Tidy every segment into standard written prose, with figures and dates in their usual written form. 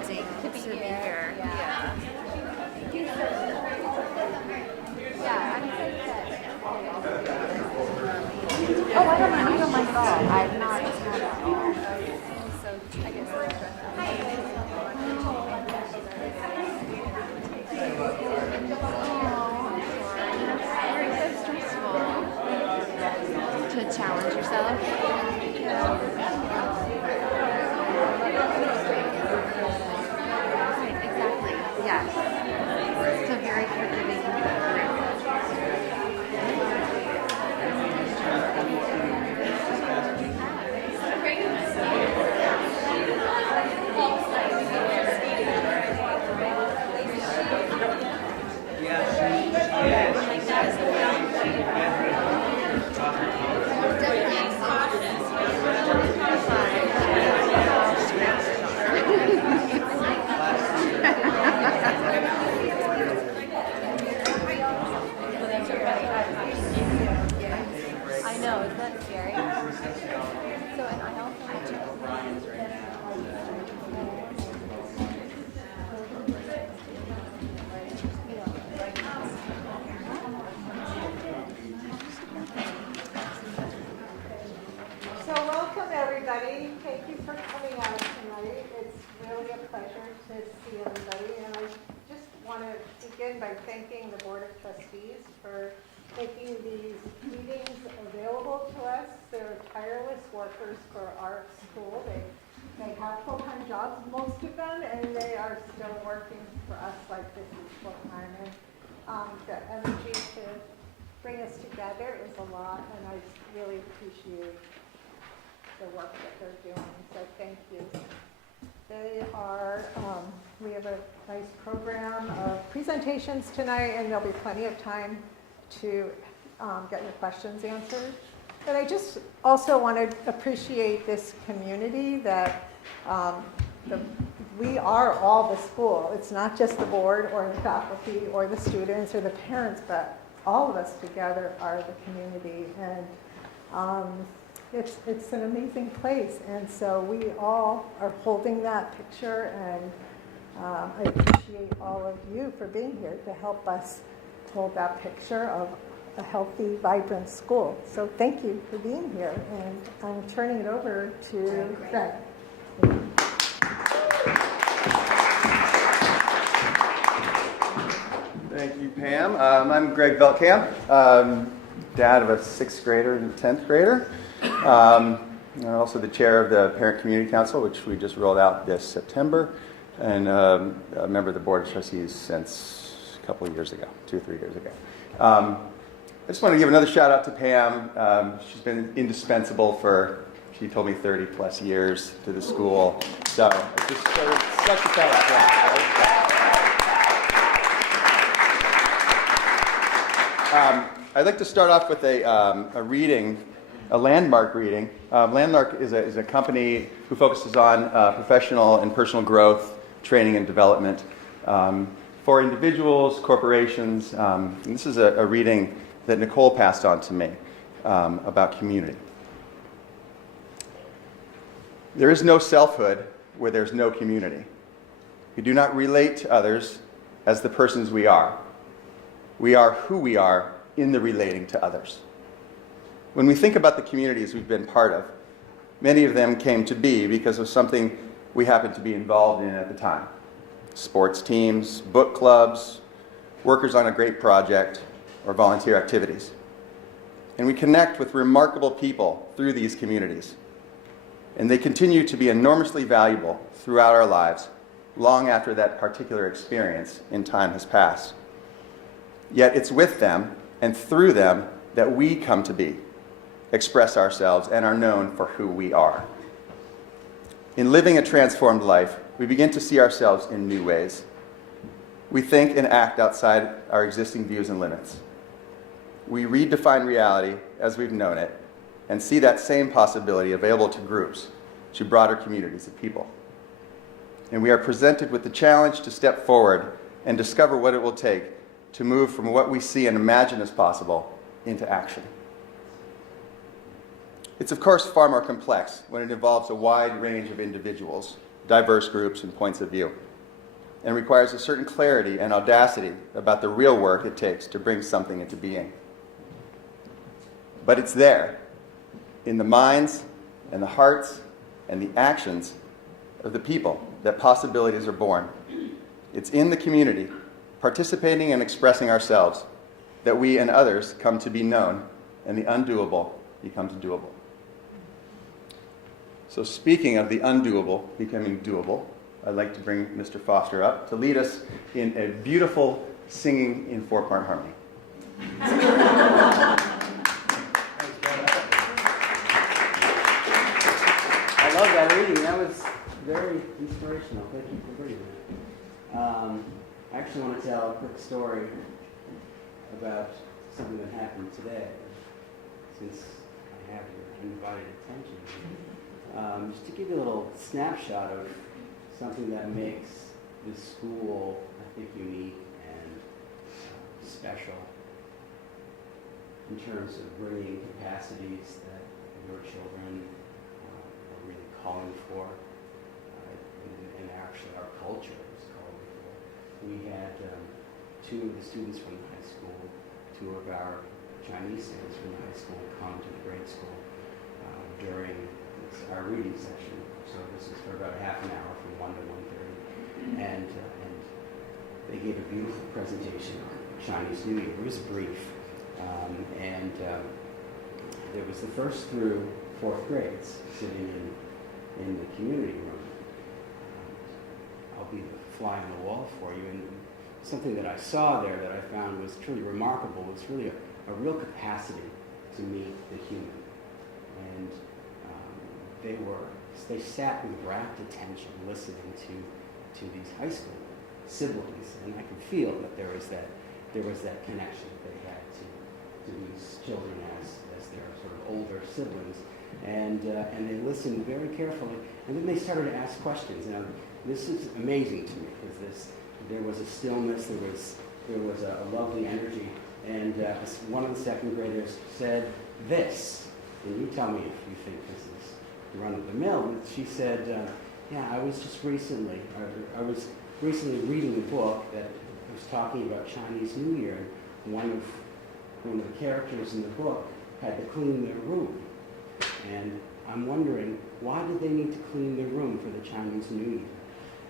amazing to be here. Yeah. Yeah, I'm excited. Oh, I don't mind at all. I'm not at all. So I guess we're Very stressful to challenge yourself. Right, exactly. Yes. It's a very forgiving group. I know, isn't that scary? So, and I also had to. So welcome everybody. Thank you for coming out tonight. It's really a pleasure to see everybody. And I just want to begin by thanking the Board of Trustees for making these meetings available to us. They're tireless workers for our school. They have full-time jobs, most of them, and they are still working for us like this is full-time. And the energy to bring us together is a lot, and I really appreciate the work that they're doing, so thank you. We have a nice program of presentations tonight, and there'll be plenty of time to get your questions answered. But I just also want to appreciate this community that we are all the school. It's not just the board or the faculty or the students or the parents, but all of us together are the community. And it's an amazing place, and so we all are holding that picture, and I appreciate all of you for being here to help us hold that picture of a healthy, vibrant school. So thank you for being here, and I'm turning it over to Greg. Thank you, Pam. I'm Greg Veltkamp, dad of a 6th grader and a 10th grader. I'm also the chair of the Parent Community Council, which we just rolled out this September, and a member of the Board of Trustees since a couple of years ago, 2 or 3 years ago. I just want to give another shout out to Pam. She's been indispensable for, she told me, 30 plus years to the school. So it's just such a fellowship. I'd like to start off with a reading, a Landmark reading. Landmark is a company who focuses on professional and personal growth, training and development for individuals, corporations. And this is a reading that Nicole passed on to me about community. There is no selfhood where there's no community. We do not relate to others as the persons we are. We are who we are in the relating to others. When we think about the communities we've been part of, many of them came to be because of something we happened to be involved in at the time. Sports teams, book clubs, workers on a great project, or volunteer activities. And we connect with remarkable people through these communities. And they continue to be enormously valuable throughout our lives, long after that particular experience in time has passed. Yet it's with them and through them that we come to be, express ourselves, and are known for who we are. In living a transformed life, we begin to see ourselves in new ways. We think and act outside our existing views and limits. We redefine reality as we've known it and see that same possibility available to groups, to broader communities of people. And we are presented with the challenge to step forward and discover what it will take to move from what we see and imagine as possible into action. It's of course far more complex when it involves a wide range of individuals, diverse groups and points of view, and requires a certain clarity and audacity about the real work it takes to bring something into being. But it's there, in the minds and the hearts and the actions of the people, that possibilities are born. It's in the community, participating and expressing ourselves, that we and others come to be known, and the undoable becomes doable. So speaking of the undoable becoming doable, I'd like to bring Mr. Foster up to lead us in a beautiful singing in four-part harmony. I love that reading. That was very inspirational. Thank you for bringing that. I actually want to tell a quick story about something that happened today, since I have your undivided attention. Just to give you a little snapshot of something that makes this school, I think, unique and special in terms of bringing capacities that your children are really calling for, and actually our culture is calling for. We had two of the students from the high school, two of our Chinese students from the high school come to the grade school during our reading session. So this is for about half an hour, from 1 to 1:30, and they gave a beautiful presentation on Chinese New Year. It was brief, and there was the first through fourth grades sitting in the community room. I'll be the fly on the wall for you, and something that I saw there that I found was truly remarkable was really a real capacity to meet the human, and they sat with rapt attention listening to these high school siblings, and I could feel that there was that connection that they had to these children as their sort of older siblings, and they listened very carefully, and then they started to ask questions. Now, this is amazing to me, because there was a stillness, there was a lovely energy, and one of the second graders said this, and you tell me if you think this is run of the mill. She said, I was recently reading a book that was talking about Chinese New Year, and one of the characters in the book had to clean their room. And I'm wondering, why did they need to clean their room for the Chinese New Year?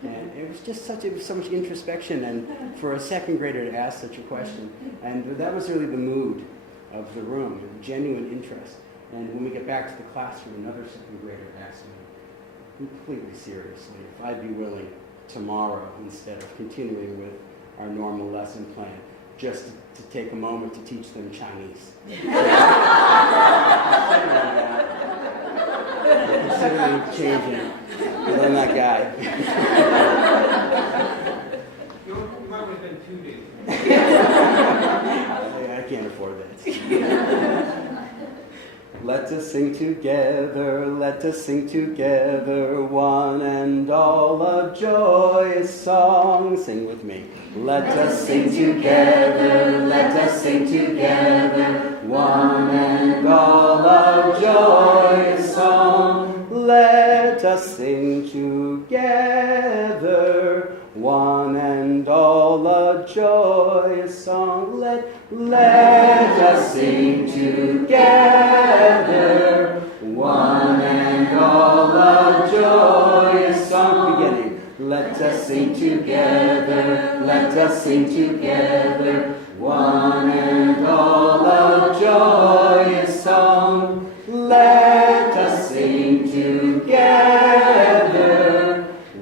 And it was so much introspection, and for a second grader to ask such a question. And that was really the mood of the room, genuine interest. And when we get back to the classroom, another second grader asked me completely seriously if I'd be willing tomorrow, instead of continuing with our normal lesson plan, just to take a moment to teach them Chinese. Considering changing, because I'm that guy. You might have been 2 days. I can't afford that. Let us sing together, one and all a joyous song. Sing with me. Let us sing together, one and all a joyous song. Let us sing together, one and all a joyous song. Let us sing together, one and all a joyous song. Beginning. Let us sing together, one and all a joyous song. Let us sing together,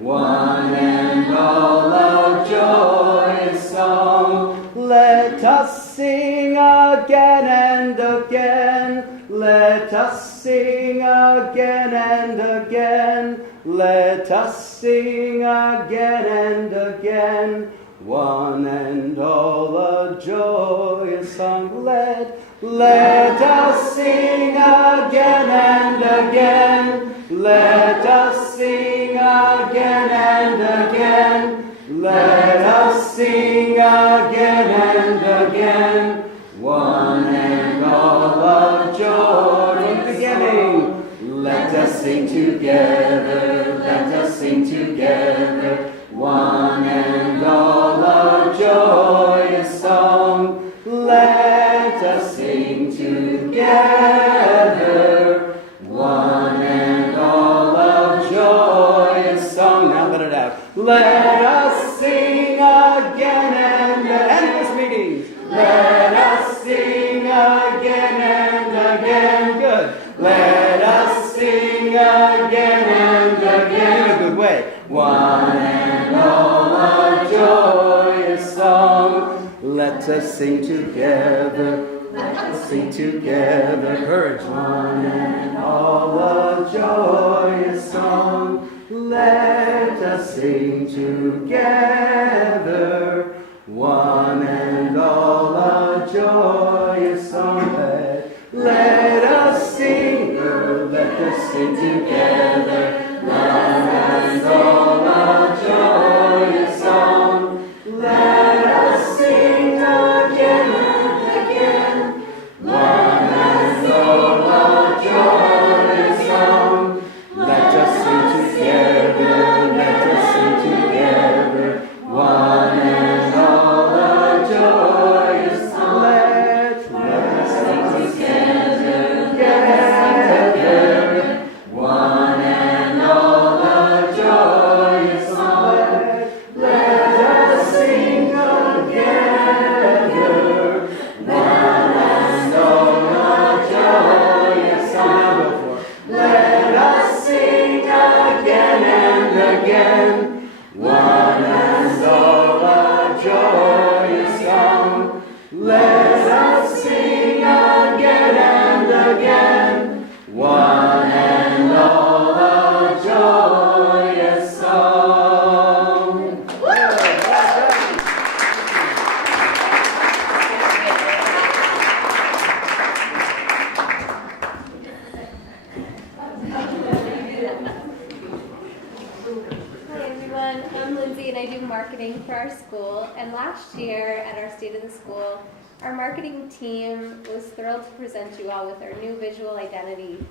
one and all a joyous song. Let us sing again and again. Let us sing again and again. Let us sing again and again. One and all a joyous song. Let us sing again and again. Let us sing again and again. Let us sing again and again. One and all a joy. Beginning. Let us sing together. Let us sing again and endless meetings. Let us sing again and again. Good. Let us sing again and again. In a good way. One and all a joyous song. Let us sing together. Let us sing together. Courage. One and all a joyous song. Let us sing together. One and all a joyous song. Let us sing. Let us sing together. One and all a joyous song. Let us sing again and again. One and all a joyous song. Let us sing together. Let us sing together. One and all a joyous song. Let us sing together. Together. One and all a joyous song. Let us sing together. One and all a joyous song. Let us sing again and again. One and all a joyous song. Let us sing again and again. One and all a joyous song. Hi everyone, I'm Lindsay and I do marketing for our school. And last year at our State of the School, our marketing team was thrilled to present you all with our new visual identity.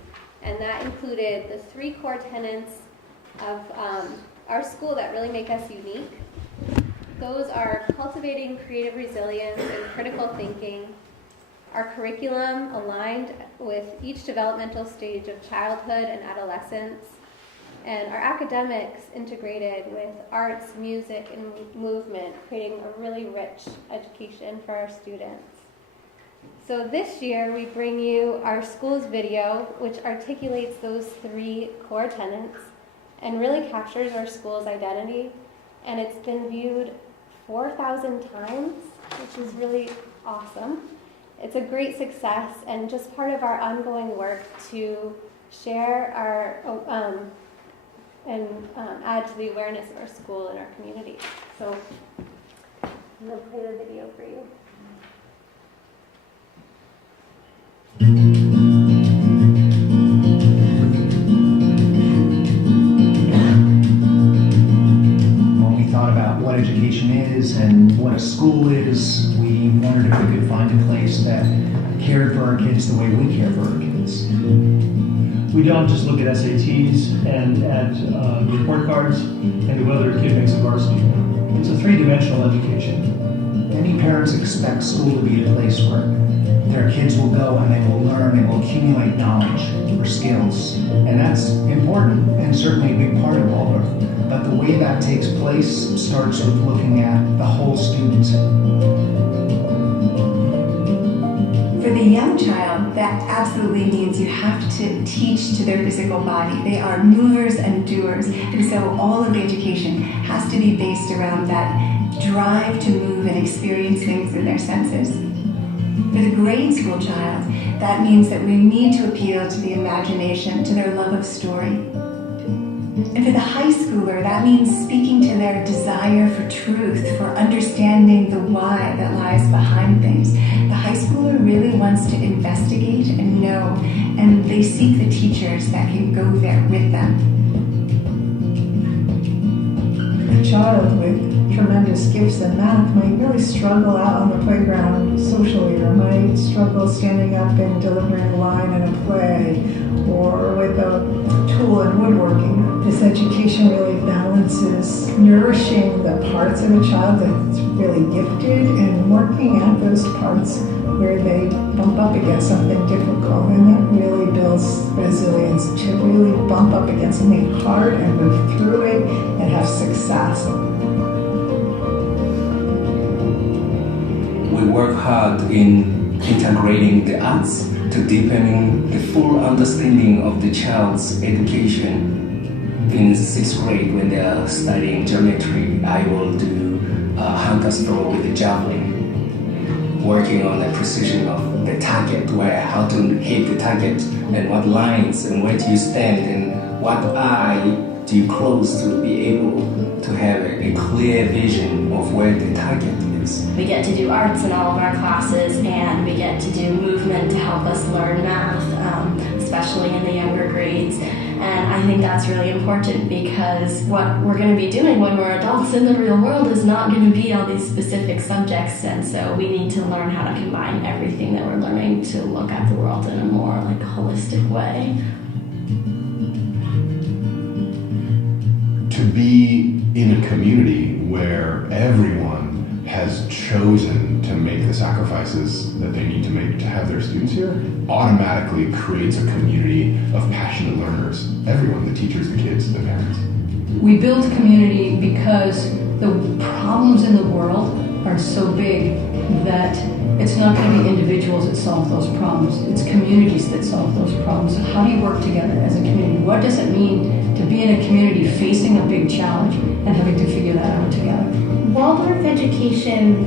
And that included the 3 core tenets of our school that really make us unique. Those are cultivating creative resilience and critical thinking, our curriculum aligned with each developmental stage of childhood and adolescence, and our academics integrated with arts, music, and movement, creating a really rich education for our students. So this year we bring you our school's video, which articulates those 3 core tenets and really captures our school's identity. And it's been viewed 4,000 times, which is really awesome. It's a great success and just part of our ongoing work to share our add to the awareness of our school and our community. So I'm going to play the video for you. When we thought about what education is and what a school is, we wondered if we could find a place that cared for our kids the way we care for our kids. We don't just look at SATs and at report cards and whether a kid makes a varsity. It's a 3-dimensional education. Many parents expect school to be a place where their kids will go and they will learn and will accumulate knowledge or skills. And that's important and certainly a big part of Waldorf. But the way that takes place starts with looking at the whole student. For the young child, that absolutely means you have to teach to their physical body. They are movers and doers, and so all of the education has to be based around that drive to move and experience things in their senses. For the grade school child, that means that we need to appeal to the imagination, to their love of story. And for the high schooler, that means speaking to their desire for truth, for understanding the why that lies behind things. The high schooler really wants to investigate and know, and they seek the teachers that can go there with them. A child with tremendous gifts in math might really struggle out on the playground socially, or might struggle standing up and delivering a line in a play, or with a tool in woodworking. This education really balances nourishing the parts of a child that's really gifted and working at those parts where they bump up against something difficult, and that really builds resilience to really bump up against something hard and move through it and have success. success. We work hard in integrating the arts to deepening the full understanding of the child's education. In 6th grade, when they are studying geometry, I will do hunter's throw with the javelin, working on the precision of the target, how to hit the target, and what lines, and where do you stand, and what eye do you close to be able to have a clear vision of where the target is. We get to do arts in all of our classes, and we get to do movement to help us learn math, especially in the younger grades. And I think that's really important because what we're going to be doing when we're adults in the real world is not going to be all these specific subjects, and so we need to learn how to combine everything that we're learning to look at the world in a more holistic way. To be in a community where everyone has chosen to make the sacrifices that they need to make to have their students here automatically creates a community of passionate learners. Everyone, the teachers, the kids, the parents. We build community because the problems in the world are so big that it's not going to be individuals that solve those problems. It's communities that solve those problems. So how do you work together as a community? What does it mean to be in a community facing a big challenge and having to figure that out together? Waldorf education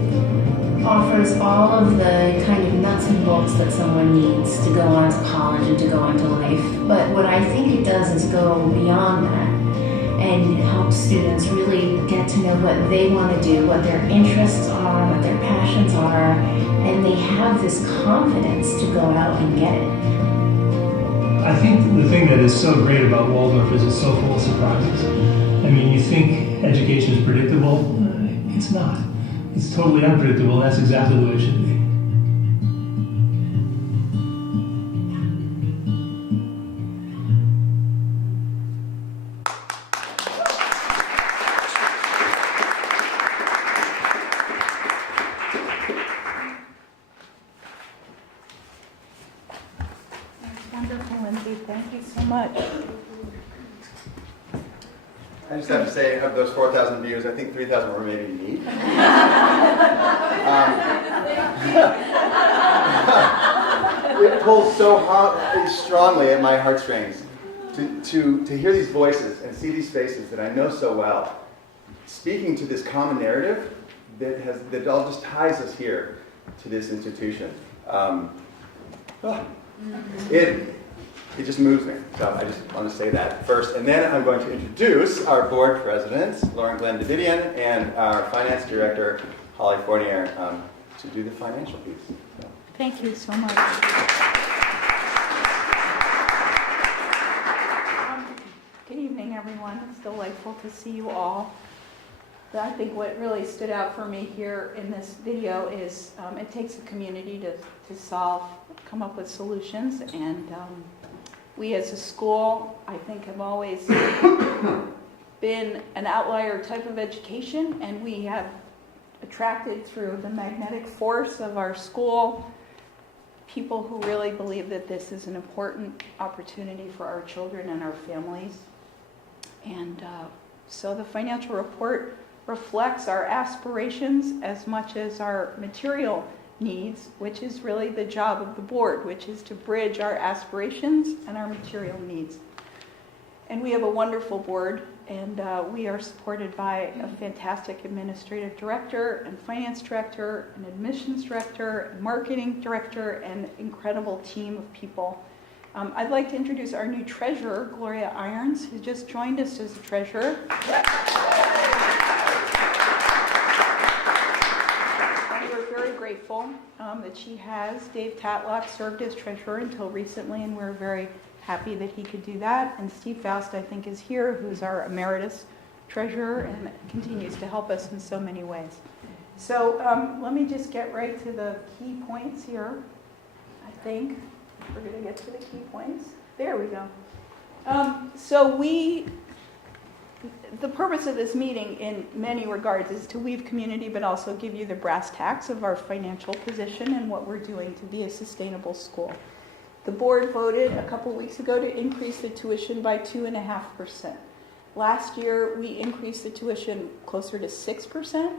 offers all of the kind of nuts and bolts that someone needs to go on to college and to go on to life. But what I think it does is go beyond that and help students really get to know what they want to do, what their interests are, what their passions are, and they have this confidence to go out and get it. I think the thing that is so great about Waldorf is it's so full of surprises. I mean, you think education is predictable. It's not. It's totally unpredictable. That's exactly the way it should be. Wonderful, Lindsay. Thank you so much. I just have to say, of those 4,000 views, I think 3,000 were maybe me. It pulls so strongly at my heartstrings to hear these voices and see these faces that I know so well, speaking to this common narrative that all just ties us here to this institution. It just moves me. So I just want to say that first. And then I'm going to introduce our board presidents, Lauren Glenn Davidian, and our finance director, Holly Fournier, to do the financial piece. So. Thank you so much. Good evening, everyone. It's delightful to see you all. I think what really stood out for me here in this video is it takes a community to come up with solutions, and we as a school, I think, have always been an outlier type of education, and we have attracted through the magnetic force of our school people who really believe that this is an important opportunity for our children and our families. And so the financial report reflects our aspirations as much as our material needs, which is really the job of the board, which is to bridge our aspirations and our material needs. And we have a wonderful board, and we are supported by a fantastic administrative director and finance director and admissions director and marketing director and an incredible team of people. I'd like to introduce our new treasurer, Gloria Irons, who just joined us as a treasurer. Grateful that she has. Dave Tatlock served as treasurer until recently, and we're very happy that he could do that. And Steve Faust, I think, is here, who's our emeritus treasurer and continues to help us in so many ways. So let me just get right to the key points here. I think we're going to get to the key points. There we go. The purpose of this meeting in many regards is to weave community, but also give you the brass tacks of our financial position and what we're doing to be a sustainable school. The board voted a couple weeks ago to increase the tuition by 2.5%. Last year, we increased the tuition closer to 6%,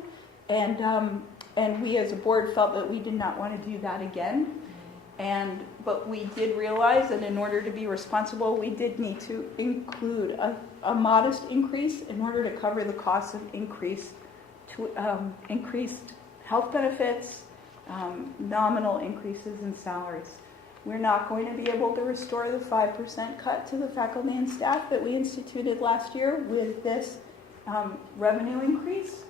and we as a board felt that we did not want to do that again. But we did realize that in order to be responsible, we did need to include a modest increase in order to cover the cost of increased health benefits, nominal increases in salaries. We're not going to be able to restore the 5% cut to the faculty and staff that we instituted last year with this revenue increase.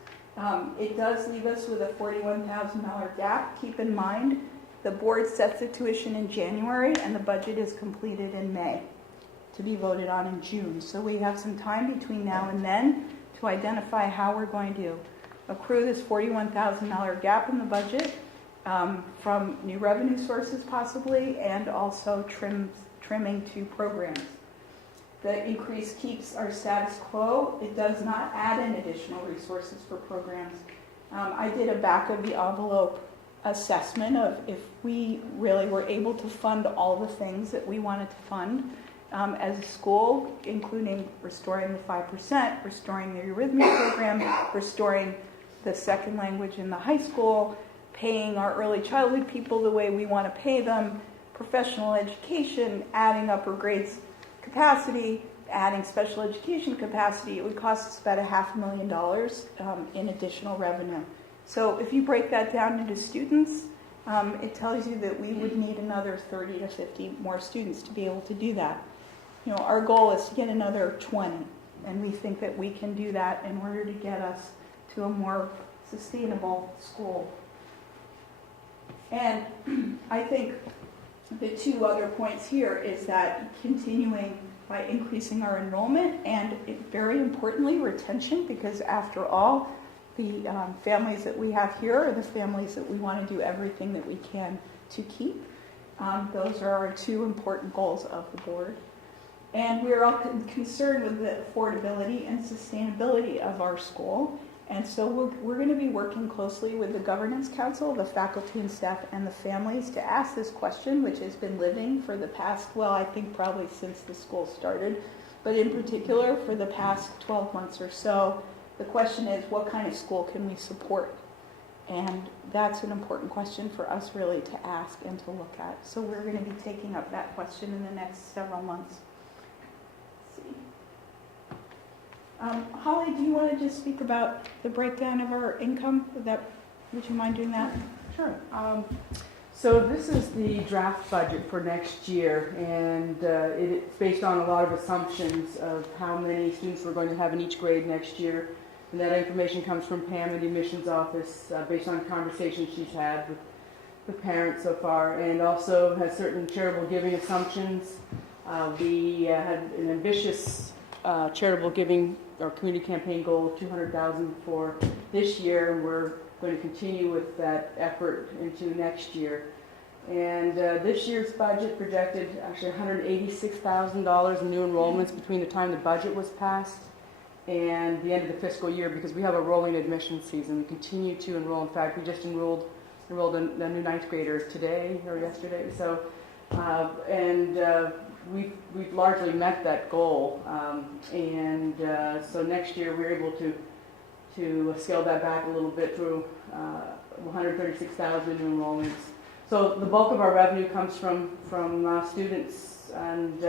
It does leave us with a $41,000 gap. Keep in mind, the board sets the tuition in January and the budget is completed in May to be voted on in June. So we have some time between now and then to identify how we're going to accrue this $41,000 gap in the budget from new revenue sources possibly, and also trimming to programs. The increase keeps our status quo. It does not add in additional resources for programs. I did a back of the envelope assessment of if we really were able to fund all the things that we wanted to fund as a school, including restoring the 5%, restoring the arrhythmia program, restoring the second language in the high school, paying our early childhood people the way we want to pay them, professional education, adding upper grades capacity, adding special education capacity, it would cost us about $500,000 in additional revenue. So if you break that down into students, it tells you that we would need another 30 to 50 more students to be able to do that. You know, our goal is to get another 20, and we think that we can do that in order to get us to a more sustainable school. And I think the two other points here is that continuing by increasing our enrollment and, very importantly, retention, because after all, the families that we have here are the families that we want to do everything that we can to keep. Those are our two important goals of the board. And we're all concerned with the affordability and sustainability of our school. And so we're going to be working closely with the Governance Council, the faculty and staff, and the families to ask this question, which has been living for the past, well, I think probably since the school started, but in particular for the past 12 months or so. The question is, what kind of school can we support? And that's an important question for us really to ask and to look at. So we're going to be taking up that question in the next several months. Holly, do you want to just speak about the breakdown of our income? Would you mind doing that? Sure. So this is the draft budget for next year, and it's based on a lot of assumptions of how many students we're going to have in each grade next year. And that information comes from Pam in the admissions office based on conversations she's had with parents so far, and also has certain charitable giving assumptions. We had an ambitious charitable giving or community campaign goal of $200,000 for this year, and we're going to continue with that effort into next year. And this year's budget projected actually $186,000 in new enrollments between the time the budget was passed and the end of the fiscal year, because we have a rolling admission season. We continue to enroll. In fact, we just enrolled a new ninth grader today or yesterday. So, we've largely met that goal, so next year we're able to scale that back a little bit through 136,000 new enrollments. So the bulk of our revenue comes from students, and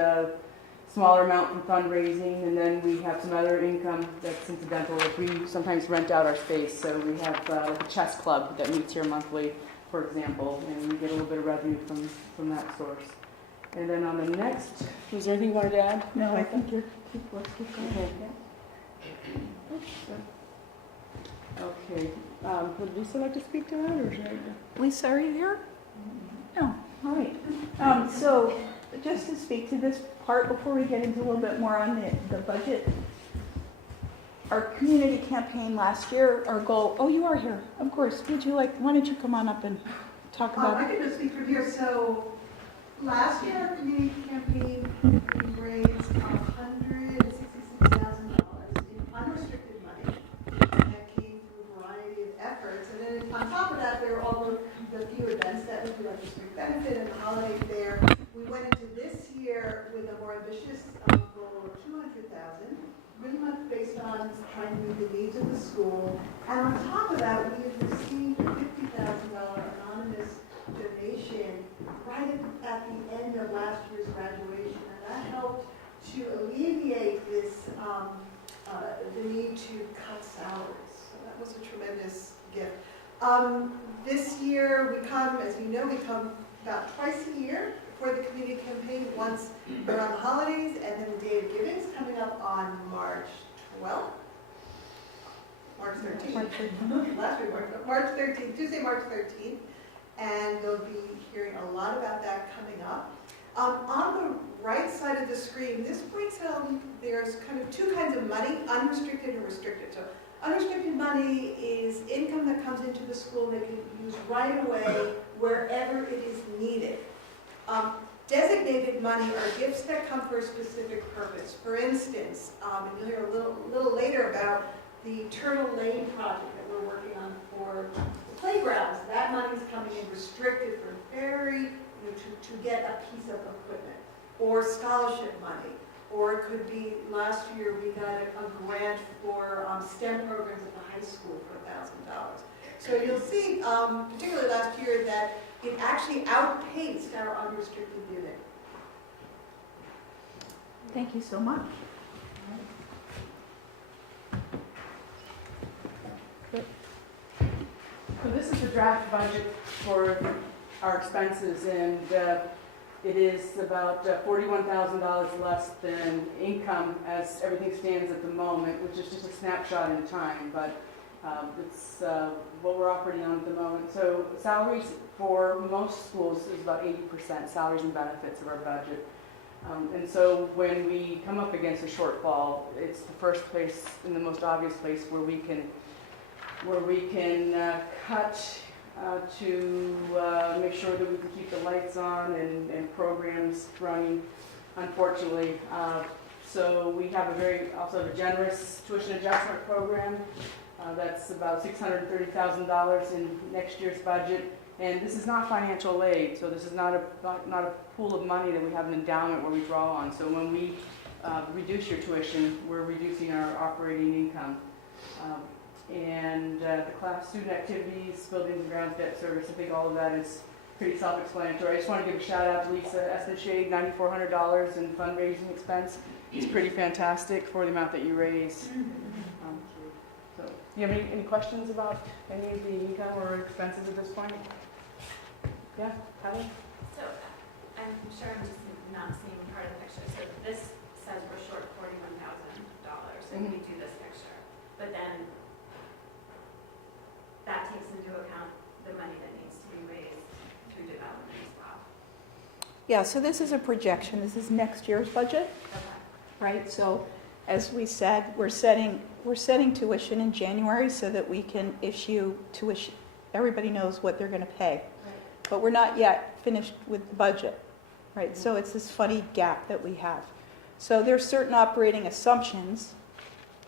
smaller amount from fundraising, and then we have some other income that's incidental. Like we sometimes rent out our space, so we have like a chess club that meets here monthly, for example, and we get a little bit of revenue from that source. And then on the next, was there anything you wanted to add? No, I think let's keep going. Okay. Would Lisa like to speak to that, or should I? Lisa, are you here? No. All right. So just to speak to this part before we get into a little bit more on the budget. Our community campaign last year, our goal, oh, you are here, of course. Why don't you come on up and talk about I can just speak from here. So last year, our community campaign raised $166,000 in unrestricted money that came through a variety of efforts. And then on top of that, there were all the few events that we do, like the spring benefit and the holiday fair. We went into this year with a more ambitious goal of $200,000, really much funds trying to meet the needs of the school. And on top of that, we have received a $50,000 anonymous donation right at the end of last year's graduation. And that helped to alleviate this, the need to cut salaries. So that was a tremendous gift. This year, we come, as you know, we come about twice a year for the community campaign, once around the holidays, and then the Day of Giving is coming up on March 12th. March 13th. Last week, March 13th, Tuesday, March 13th. And you'll be hearing a lot about that coming up. On the right side of the screen, this breaks down, there's kind of two kinds of money, unrestricted and restricted. So unrestricted money is income that comes into the school that can be used right away wherever it is needed. Designated money are gifts that come for a specific purpose. For instance, and you'll hear a little later about the Turtle Lane project that we're working on for the playgrounds. That money is coming in restricted for to get a piece of equipment, or scholarship money, or it could be, last year we got a grant for STEM programs at the high school for $1,000. So you'll see, particularly last year, that it actually outpaced our unrestricted giving. Thank you so much. So this is the draft budget for our expenses, and it is about $41,000 less than income as everything stands at the moment, which is just a snapshot in time, but it's what we're operating on at the moment. So salaries for most schools is about 80%, salaries and benefits of our budget. And so when we come up against a shortfall, it's the first place and the most obvious place where we can cut to make sure that we can keep the lights on and programs running, unfortunately. So we have also a generous tuition adjustment program. That's about $630,000 in next year's budget. And this is not financial aid, so this is not a pool of money that we have an endowment where we draw on. So when we reduce your tuition, we're reducing our operating income. And the class student activities, buildings and grounds, debt service, I think all of that is pretty self-explanatory. I just want to give a shout out to Lisa Esnashade, $9,400 in fundraising expense. It's pretty fantastic for the amount that you raise. So, do you have any questions about any of the income or expenses at this point? Yeah, Heather? So I'm sure I'm just not seeing part of the picture. So this says we're short $41,000 if we do this picture. But then that takes into account the money that needs to be raised through development as well. Yeah, so this is a projection. This is next year's budget, right? So as we said, we're setting tuition in January so that we can issue tuition. Everybody knows what they're going to pay. But we're not yet finished with the budget, right? So it's this funny gap that we have. So there's certain operating assumptions,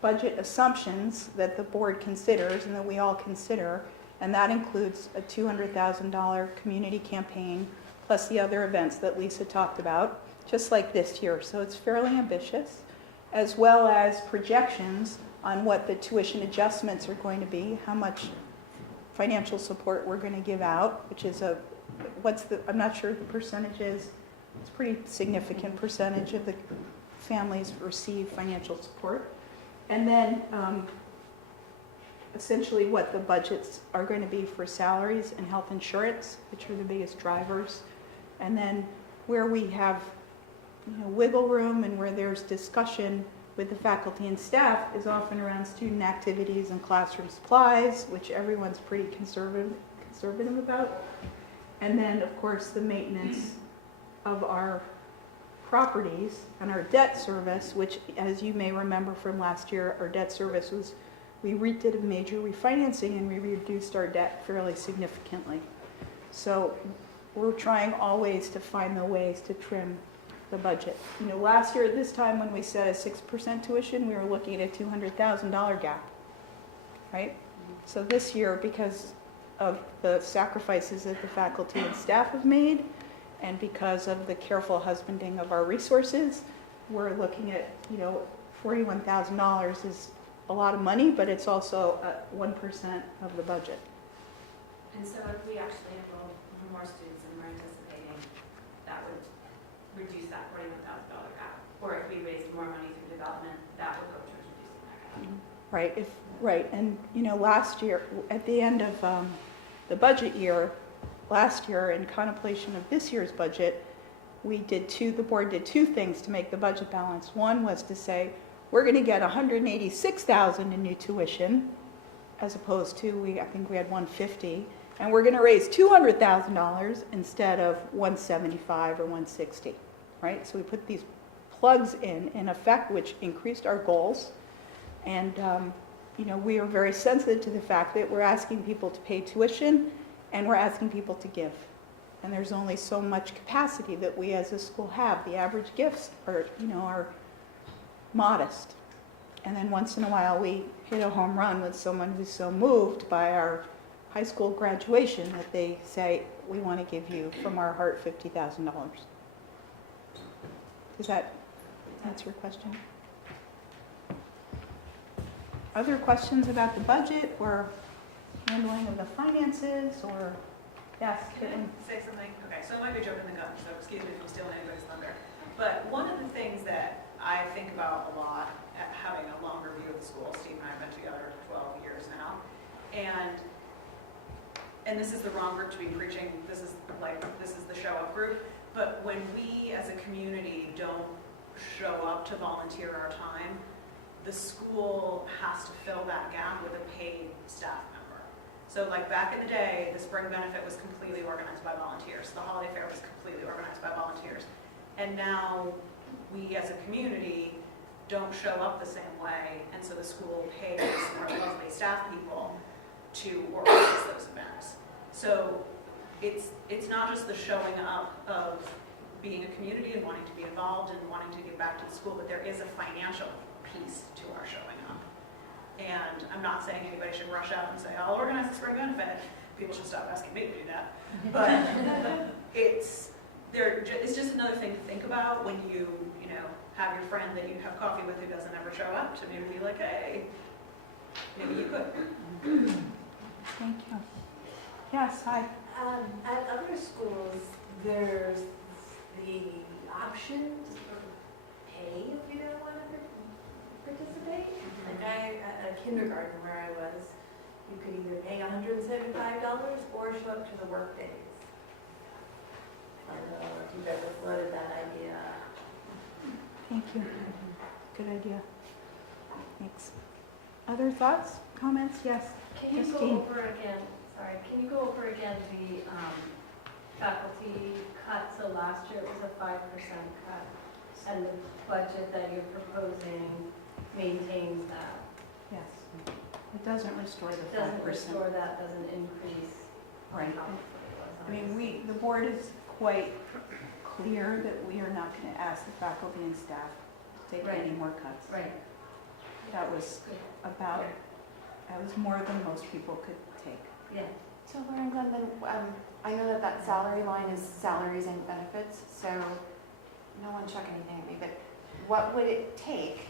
budget assumptions that the board considers and that we all consider, and that includes a $200,000 community campaign plus the other events that Lisa talked about, just like this year. So it's fairly ambitious, as well as projections on what the tuition adjustments are going to be, how much financial support we're going to give out, which is I'm not sure the percentage is. It's a pretty significant percentage of the families receive financial support. And then essentially what the budgets are going to be for salaries and health insurance, which are the biggest drivers. And then where we have wiggle room and where there's discussion with the faculty and staff is often around student activities and classroom supplies, which everyone's pretty conservative about. And then, of course, the maintenance of our properties and our debt service, which, as you may remember from last year, our debt service was, we did a major refinancing and we reduced our debt fairly significantly. So we're trying always to find the ways to trim the budget. Last year at this time when we set a 6% tuition, we were looking at a $200,000 gap, right? So this year, because of the sacrifices that the faculty and staff have made, and because of the careful husbanding of our resources, we're looking at, $41,000 is a lot of money, but it's also 1% of the budget. And so if we actually enroll more students than we're anticipating, that would reduce that $41,000 gap. Or if we raise more money through development, that would go towards reducing that gap. Right, and last year, at the end of the budget year, last year, in contemplation of this year's budget, the board did two things to make the budget balance. One was to say, we're going to get $186,000 in new tuition, as opposed to, I think we had $150, and we're going to raise $200,000 instead of $175 or $160, right? So we put these plugs in effect, which increased our goals, and we are very sensitive to the fact that we're asking people to pay tuition, and we're asking people to give. And there's only so much capacity that we as a school have. The average gifts are modest. And then once in a while we hit a home run with someone who's so moved by our high school graduation that they say, we want to give you from our heart $50,000. Does that answer your question? Other questions about the budget or handling of the finances or, yes? Can I say something? Okay, so I might be jumping the gun, so excuse me if I'm stealing anybody's thunder. But one of the things that I think about a lot, having a longer view of the school, Steve and I have been together 12 years now, and this is the wrong group to be preaching, this is the show up group, but when we as a community don't show up to volunteer our time, the school has to fill that gap with a paid staff member. So like back in the day, the spring benefit was completely organized by volunteers. The holiday fair was completely organized by volunteers. And now we as a community don't show up the same way, and so the school pays our lovely staff people to organize those events. So it's not just the showing up of being a community and wanting to be involved and wanting to give back to the school, but there is a financial piece to our showing up. And I'm not saying anybody should rush out and say, I'll organize the spring benefit. People should stop asking me to do that. But it's just another thing to think about when you have your friend that you have coffee with who doesn't ever show up, to maybe be like, hey, maybe you could. Thank you. Yes, hi. At other schools, there's the option to sort of pay if you don't want to participate. Like at a kindergarten where I was, you could either pay $175 or show up to the work days. I don't know if you've ever floated that idea. Thank you. Good idea. Thanks. Other thoughts, comments? Yes. Can you Christine. go over again? Sorry. Can you go over again the faculty cut? So last year it was a 5% cut, and the budget that you're proposing maintains that. Yes. It doesn't restore the 5%. It doesn't restore that. Doesn't increase. Right. I mean, the board is quite clear that we are not going to ask the faculty and staff to take any more cuts. Right. That was more than most people could take. Yeah. So Lauren Glendon, I know that salary line is salaries and benefits, so no one check anything at me, but what would it take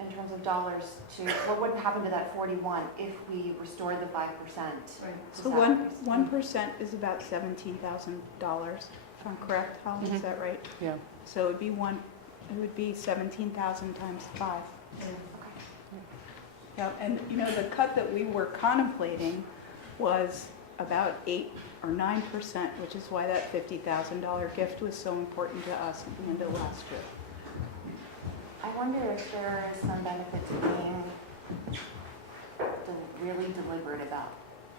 in terms of dollars what would happen to that 41 if we restored the 5%? Right. So 1% is about $17,000. If I'm correct, Holly, is that right? Yeah. So it would be 17,000 times 5. Yeah, and the cut that we were contemplating was about 8 or 9%, which is why that $50,000 gift was so important to us at the end of last year. I wonder if there is some benefit to being really deliberate about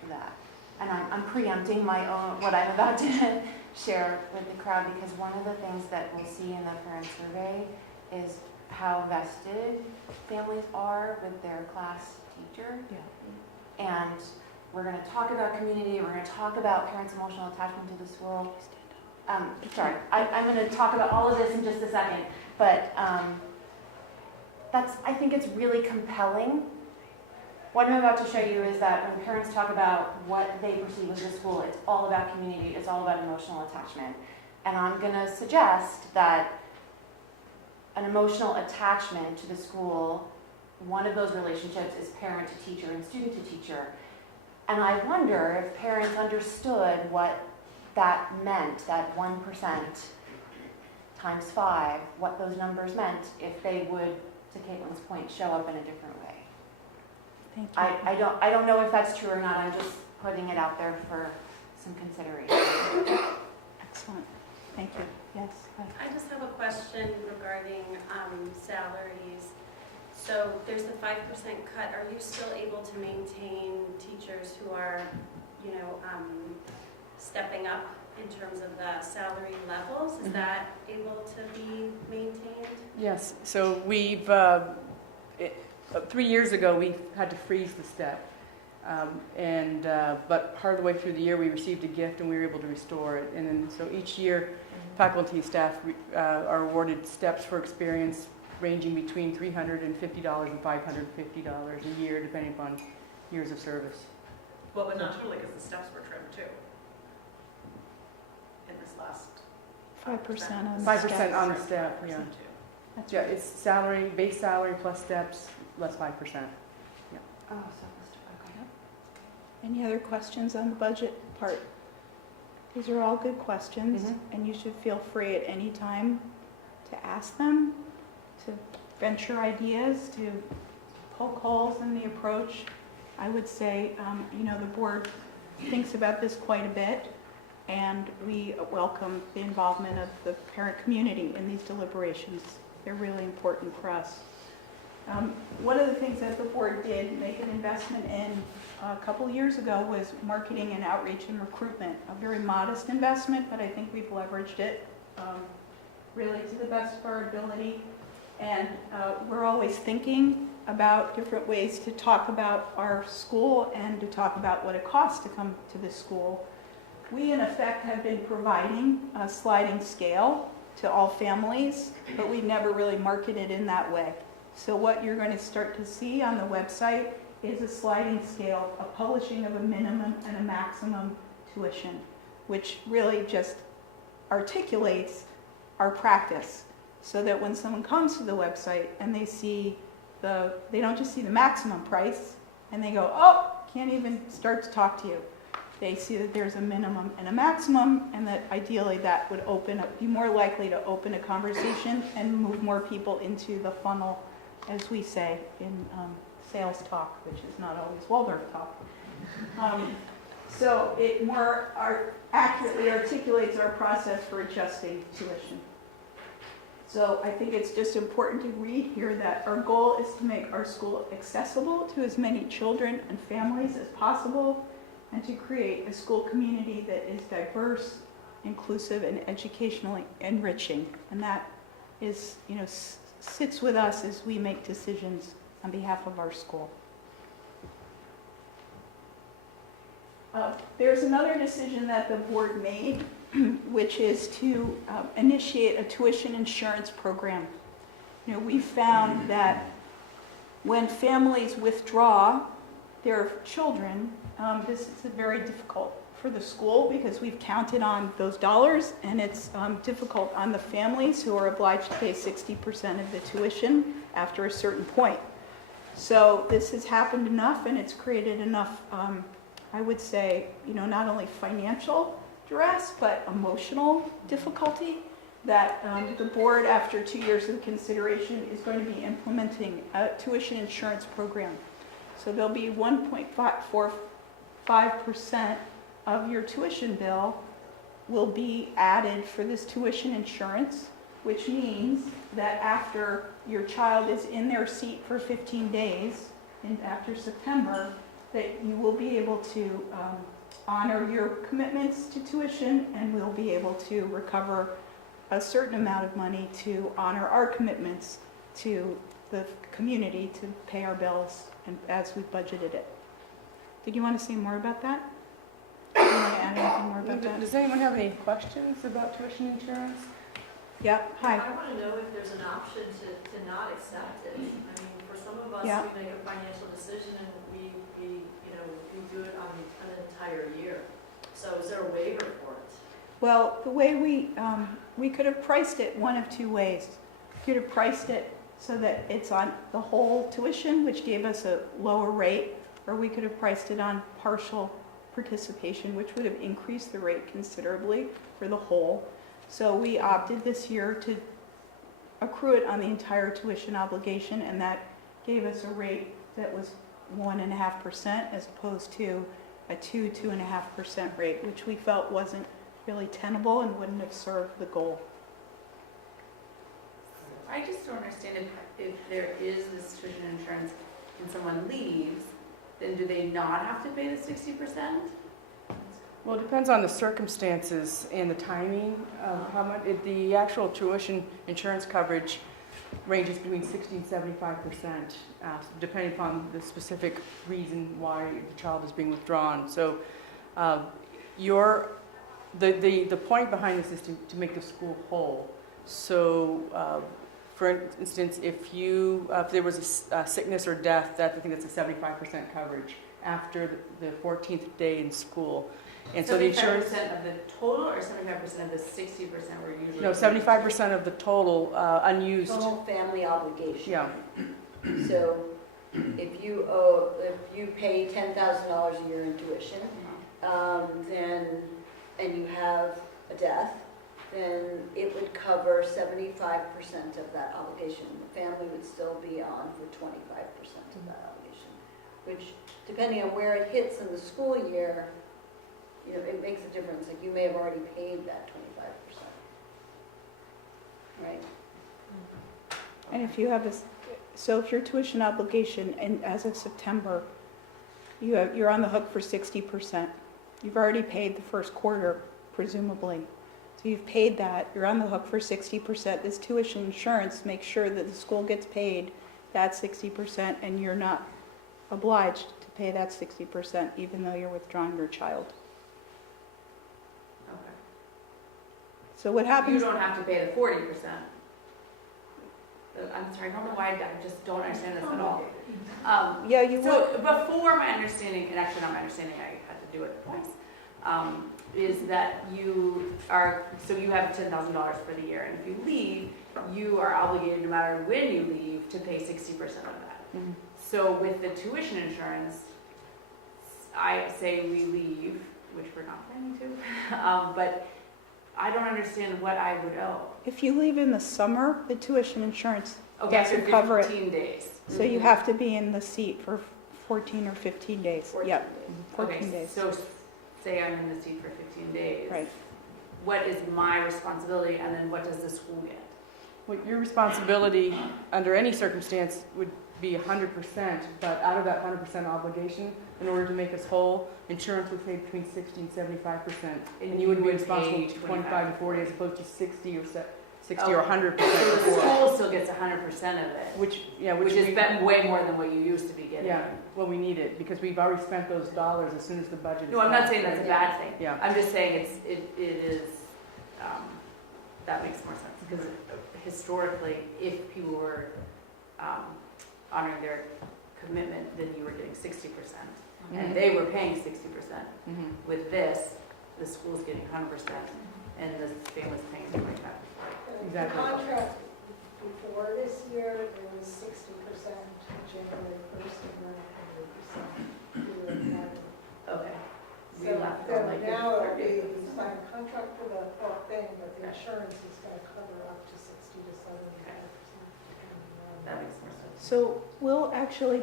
that. And I'm preempting what I'm about to share with the crowd, because one of the things that we'll see in the parent survey is how vested families are with their class teacher. Yeah. And we're going to talk about community, we're going to talk about parents' emotional attachment to the school. Sorry, I'm going to talk about all of this in just a second, but I think it's really compelling. What I'm about to show you is that when parents talk about what they perceive as the school, it's all about community, it's all about emotional attachment. And I'm going to suggest that an emotional attachment to the school one of those relationships is parent to teacher and student to teacher. And I wonder if parents understood what that meant, that 1% times 5, what those numbers meant, if they would, to Caitlin's point, show up in a different way. Thank you. I don't know if that's true or not. I'm just putting it out there for some consideration. Excellent. Thank you. Yes. I just have a question regarding salaries. So there's the 5% cut. Are you still able to maintain teachers who are, stepping up in terms of the salary levels? Is that able to be maintained? Yes, so we've, 3 years ago, we had to freeze the step. But part of the way through the year, we received a gift and we were able to restore it. And then, so each year, faculty and staff are awarded steps for experience ranging between $350 and $550 a year, depending upon years of service. Well, but not totally, because the steps were trimmed too. In this last 5% on 5% on the staff, yeah. Yeah, it's salary, base salary plus steps, less 5%. Yeah. Oh, so okay. Any other questions on the budget part? These are all good questions, and you should feel free at any time to ask them, to venture ideas, to poke holes in the approach. I would say, the board thinks about this quite a bit, and we welcome the involvement of the parent community in these deliberations. They're really important for us. One of the things that the board did make an investment in a couple years ago was marketing and outreach and recruitment. A very modest investment, but I think we've leveraged it really to the best of our ability. And we're always thinking about different ways to talk about our school and to talk about what it costs to come to this school. We, in effect, have been providing a sliding scale to all families, but we've never really marketed in that way. So what you're going to start to see on the website is a sliding scale, a publishing of a minimum and a maximum tuition, which really just articulates our practice, so that when someone comes to the website and they see they don't just see the maximum price and they go, oh, can't even start to talk to you. They see that there's a minimum and a maximum, and that ideally that would be more likely to open a conversation and move more people into the funnel, as we say in sales talk, which is not always Waldorf talk. So it more accurately articulates our process for adjusting tuition. So I think it's just important to read here that our goal is to make our school accessible to as many children and families as possible, and to create a school community that is diverse, inclusive, and educationally enriching. And that is, sits with us as we make decisions on behalf of our school. There's another decision that the board made, which is to initiate a tuition insurance program. We found that when families withdraw their children, this is very difficult for the school because we've counted on those dollars, and it's difficult on the families who are obliged to pay 60% of the tuition after a certain point. So this has happened enough, and it's created enough, I would say, not only financial duress, but emotional difficulty, that the board, after 2 years of consideration, is going to be implementing a tuition insurance program. So there'll be 1.45% of your tuition bill will be added for this tuition insurance, which means that after your child is in their seat for 15 days, and after September, that you will be able to honor your commitments to tuition, and we'll be able to recover a certain amount of money to honor our commitments to the community to pay our bills and as we budgeted it. Did you want to say more about that? Do you want to add anything more about that? Does anyone have any questions about tuition insurance? Yep. Hi. I want to know if there's an option to not accept it. I mean, for some of us, Yeah. we make a financial decision and we do it on an entire year. So is there a waiver for it? Well, the way we could have priced it one of two ways. We could have priced it so that it's on the whole tuition, which gave us a lower rate, or we could have priced it on partial participation, which would have increased the rate considerably for the whole. So we opted this year to accrue it on the entire tuition obligation, and that gave us a rate that was 1.5% as opposed to a 2.5% rate, which we felt wasn't really tenable and wouldn't have served the goal. I just don't understand if there is this tuition insurance and someone leaves, then do they not have to pay the 60%? Well, it depends on the circumstances and the timing of how much, the actual tuition insurance coverage ranges between 60 and 75%, depending upon the specific reason why the child is being withdrawn. So the point behind this is to make the school whole. So for instance, if there was a sickness or death, I think that's a 75% coverage after the 14th day in school. And so the insurance 75% of the total, or 75% of the 60% we're usually? No, 75% of the total unused. Total family obligation. Yeah. So if you pay $10,000 a year in tuition, then, and you have a death, then it would cover 75% of that obligation. The family would still be on for 25% of that obligation, which, depending on where it hits in the school year, you know, it makes a difference. Like, you may have already paid that 25%, right? And if you have if your tuition obligation, and as of September, you're on the hook for 60%. You've already paid the first quarter, presumably. So you've paid that, you're on the hook for 60%. This tuition insurance makes sure that the school gets paid that 60%, and you're not obliged to pay that 60%, even though you're withdrawing your child. Okay. So what happens? You don't have to pay the 40%. I'm sorry, I don't know why, I just don't understand this at all. Yeah, you So before my understanding, and actually not my understanding, I had to do it twice, is that you have $10,000 for the year, and if you leave, you are obligated, no matter when you leave, to pay 60% of that. Mm-hmm. So with the tuition insurance, I say we leave, which we're not planning to, but I don't understand what I would owe. If you leave in the summer, the tuition insurance After doesn't cover it. 15 days. So you have to be in the seat for 14 or 15 days. 14 Yep, days. 14 days. So say I'm in the seat for 15 days. Right. What is my responsibility, and then what does the school get? Well, your responsibility under any circumstance would be 100%, but out of that 100% obligation, in order to make us whole, insurance would pay between 60 and 75%. And you would be responsible to 25 to 40 as opposed to 60 or 100%. So the school still gets 100% of it. Which is way more than what you used to be getting. Yeah, well, we need it because we've already spent those dollars as soon as the budget is No, I'm not passed. saying that's a bad thing. Yeah. I'm just saying it is, that makes more sense. Because historically, if people were honoring their commitment, then you were getting 60%. And they were paying 60%. Mm-hmm. With this, the school's getting 100%, and the family's paying 25%. The contract before this year, it was 60% January 1st and then 100%. Okay. So now it'll be, you sign a contract for the whole thing, but the insurance is going to cover up to 60 to 75%. That makes more sense. So we'll actually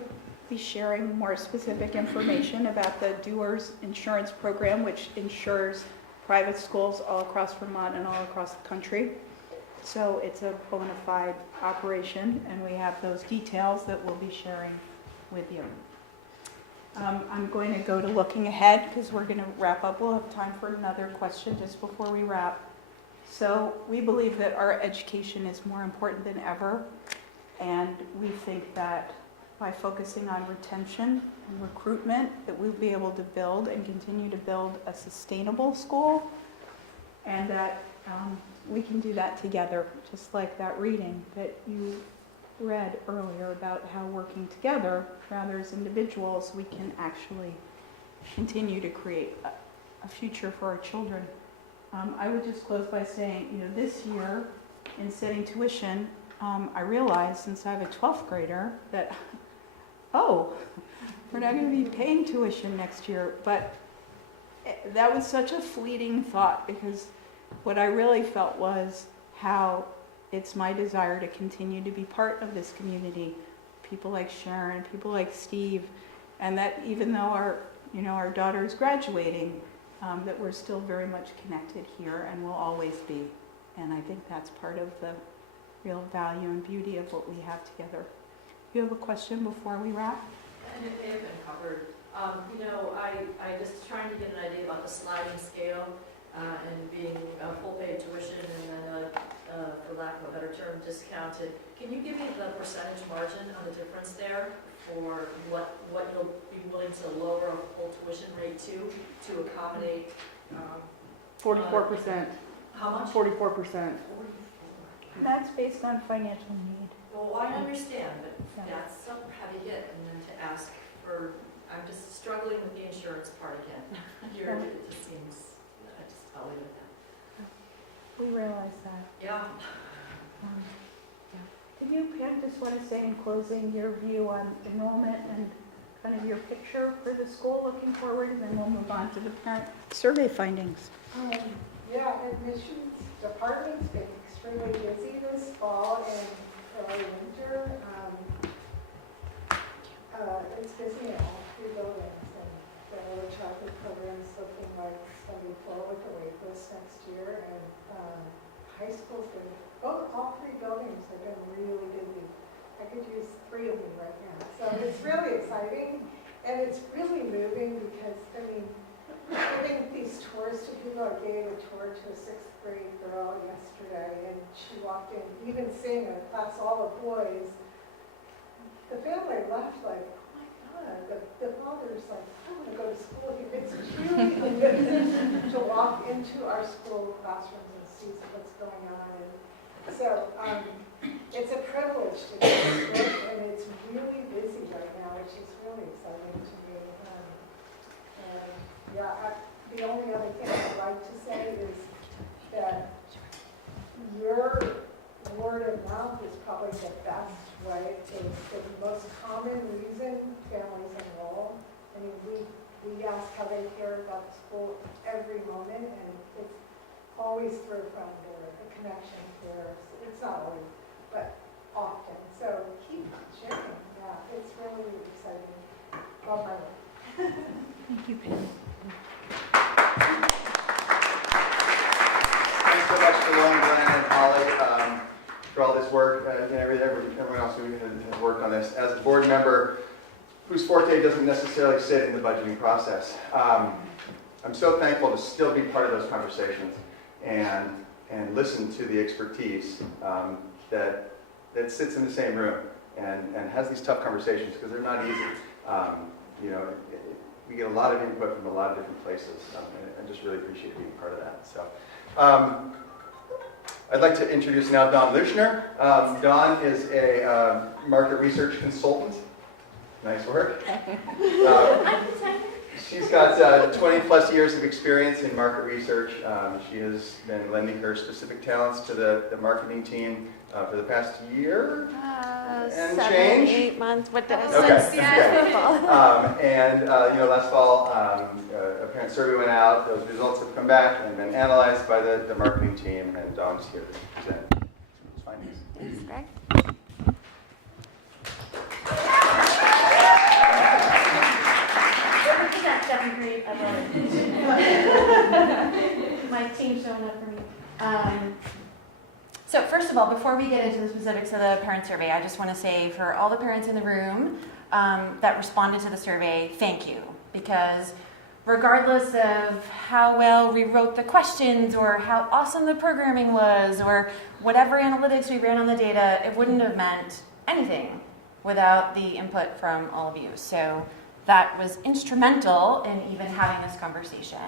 be sharing more specific information about the Doers Insurance Program, which insures private schools all across Vermont and all across the country. So it's a bona fide operation, and we have those details that we'll be sharing with you. I'm going to go to looking ahead because we're going to wrap up. We'll have time for another question just before we wrap. So we believe that our education is more important than ever, and we think that by focusing on retention and recruitment, that we'll be able to build and continue to build a sustainable school, and that we can do that together, just like that reading that you read earlier about how working together, rather as individuals, we can actually continue to create a future for our children. I would just close by saying, this year, in setting tuition, I realized since I have a 12th grader that, oh, we're not going to be paying tuition next year. But that was such a fleeting thought, because what I really felt was how it's my desire to continue to be part of this community. People like Sharon, people like Steve, and that even though our daughter is graduating, that we're still very much connected here and will always be. And I think that's part of the real value and beauty of what we have together. You have a question before we wrap? And it may have been covered. I just trying to get an idea about the sliding scale and being full paid tuition and then, for lack of a better term, discounted. Can you give me the percentage margin on the difference there for what you'll be willing to lower a full tuition rate to accommodate? 44%. How much? 44%. That's based on financial need. Well, I understand, but that's a heavy hit, and then to ask for, I'm just struggling with the insurance part again. Here, it just seems, I'll leave it at that. We realize that. Yeah. Did you, Pam, just want to say in closing your view on enrollment and kind of your picture for the school looking forward, and then we'll move on to the parent survey findings. Yeah, admissions department's been extremely busy this fall and early winter. It's busy in all three buildings, and the early childhood program's looking like it's going to be full with the wait list next year, and high school's been, all three buildings have been really busy. I could use 3 of them right now. So it's really exciting, and it's really moving because, giving these tours to people. I gave a tour to a 6th grade girl yesterday, and she walked in, even seeing a class all of boys. The family left like, oh my God, the father's like, I want to go to school here. It's really good to walk into our school classrooms and see what's going on. And so it's a privilege to do this work, and it's really busy right now, which is really exciting to me. The only other thing I'd like to say is that your word of mouth is probably the best way. It's the most common reason families enroll. We ask how they hear about the school every moment, and it's always through a friend or a connection here. It's not always, but often. So keep sharing. Yeah, it's really exciting. Love my work. Thank you, Pam. Thanks so much to Lauren, Glenn, and Holly for all this work, and everyone else who has worked on this. As a board member whose forte doesn't necessarily sit in the budgeting process, I'm so thankful to still be part of those conversations and listen to the expertise that sits in the same room and has these tough conversations, because they're not easy. We get a lot of input from a lot of different places, and I just really appreciate being part of that. So, I'd like to introduce now Dawn Luschner. Dawn is a market research consultant. Nice work. She's got 20 plus years of experience in market research. She has been lending her specific talents to the marketing team for the past year and 7, change. 8 months. What does? Okay. Last fall, a parent survey went out. Those results have come back and been analyzed by the marketing team, and Dawn's here to present some of those findings. Thanks, Greg. My team's showing up for me. So first of all, before we get into the specifics of the parent survey, I just want to say for all the parents in the room that responded to the survey, thank you. Because regardless of how well we wrote the questions or how awesome the programming was or whatever analytics we ran on the data, it wouldn't have meant anything without the input from all of you. So that was instrumental in even having this conversation.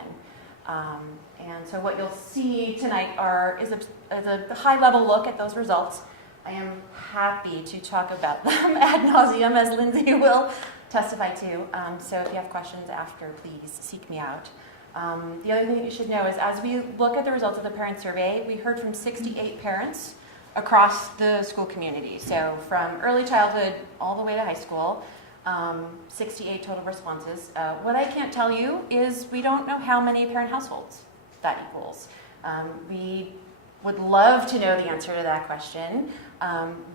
And so what you'll see tonight is a high-level look at those results. I am happy to talk about them ad nauseum, as Lindsay will testify to. So if you have questions after, please seek me out. The other thing that you should know is as we look at the results of the parent survey, we heard from 68 parents across the school community. So from early childhood all the way to high school, 68 total responses. What I can't tell you is we don't know how many parent households that equals. We would love to know the answer to that question.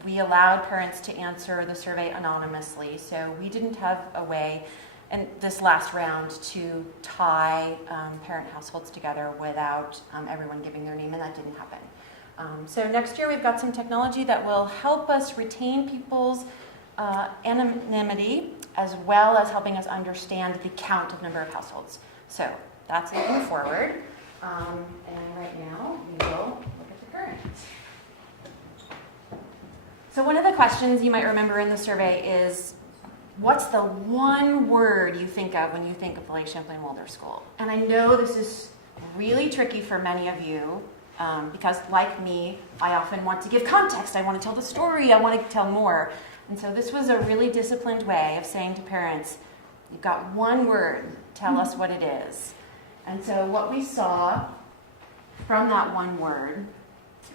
We allowed parents to answer the survey anonymously, so we didn't have a way in this last round to tie parent households together without everyone giving their name, and that didn't happen. So next year we've got some technology that will help us retain people's anonymity, as well as helping us understand the count of number of households. So that's looking forward. And right now we will look at the current. So one of the questions you might remember in the survey is, what's the one word you think of when you think of the Lake Champlain Waldorf School? And I know this is really tricky for many of you, because like me, I often want to give context. I want to tell the story. I want to tell more. And so this was a really disciplined way of saying to parents, you've got one word, tell us what it is. And so what we saw from that one word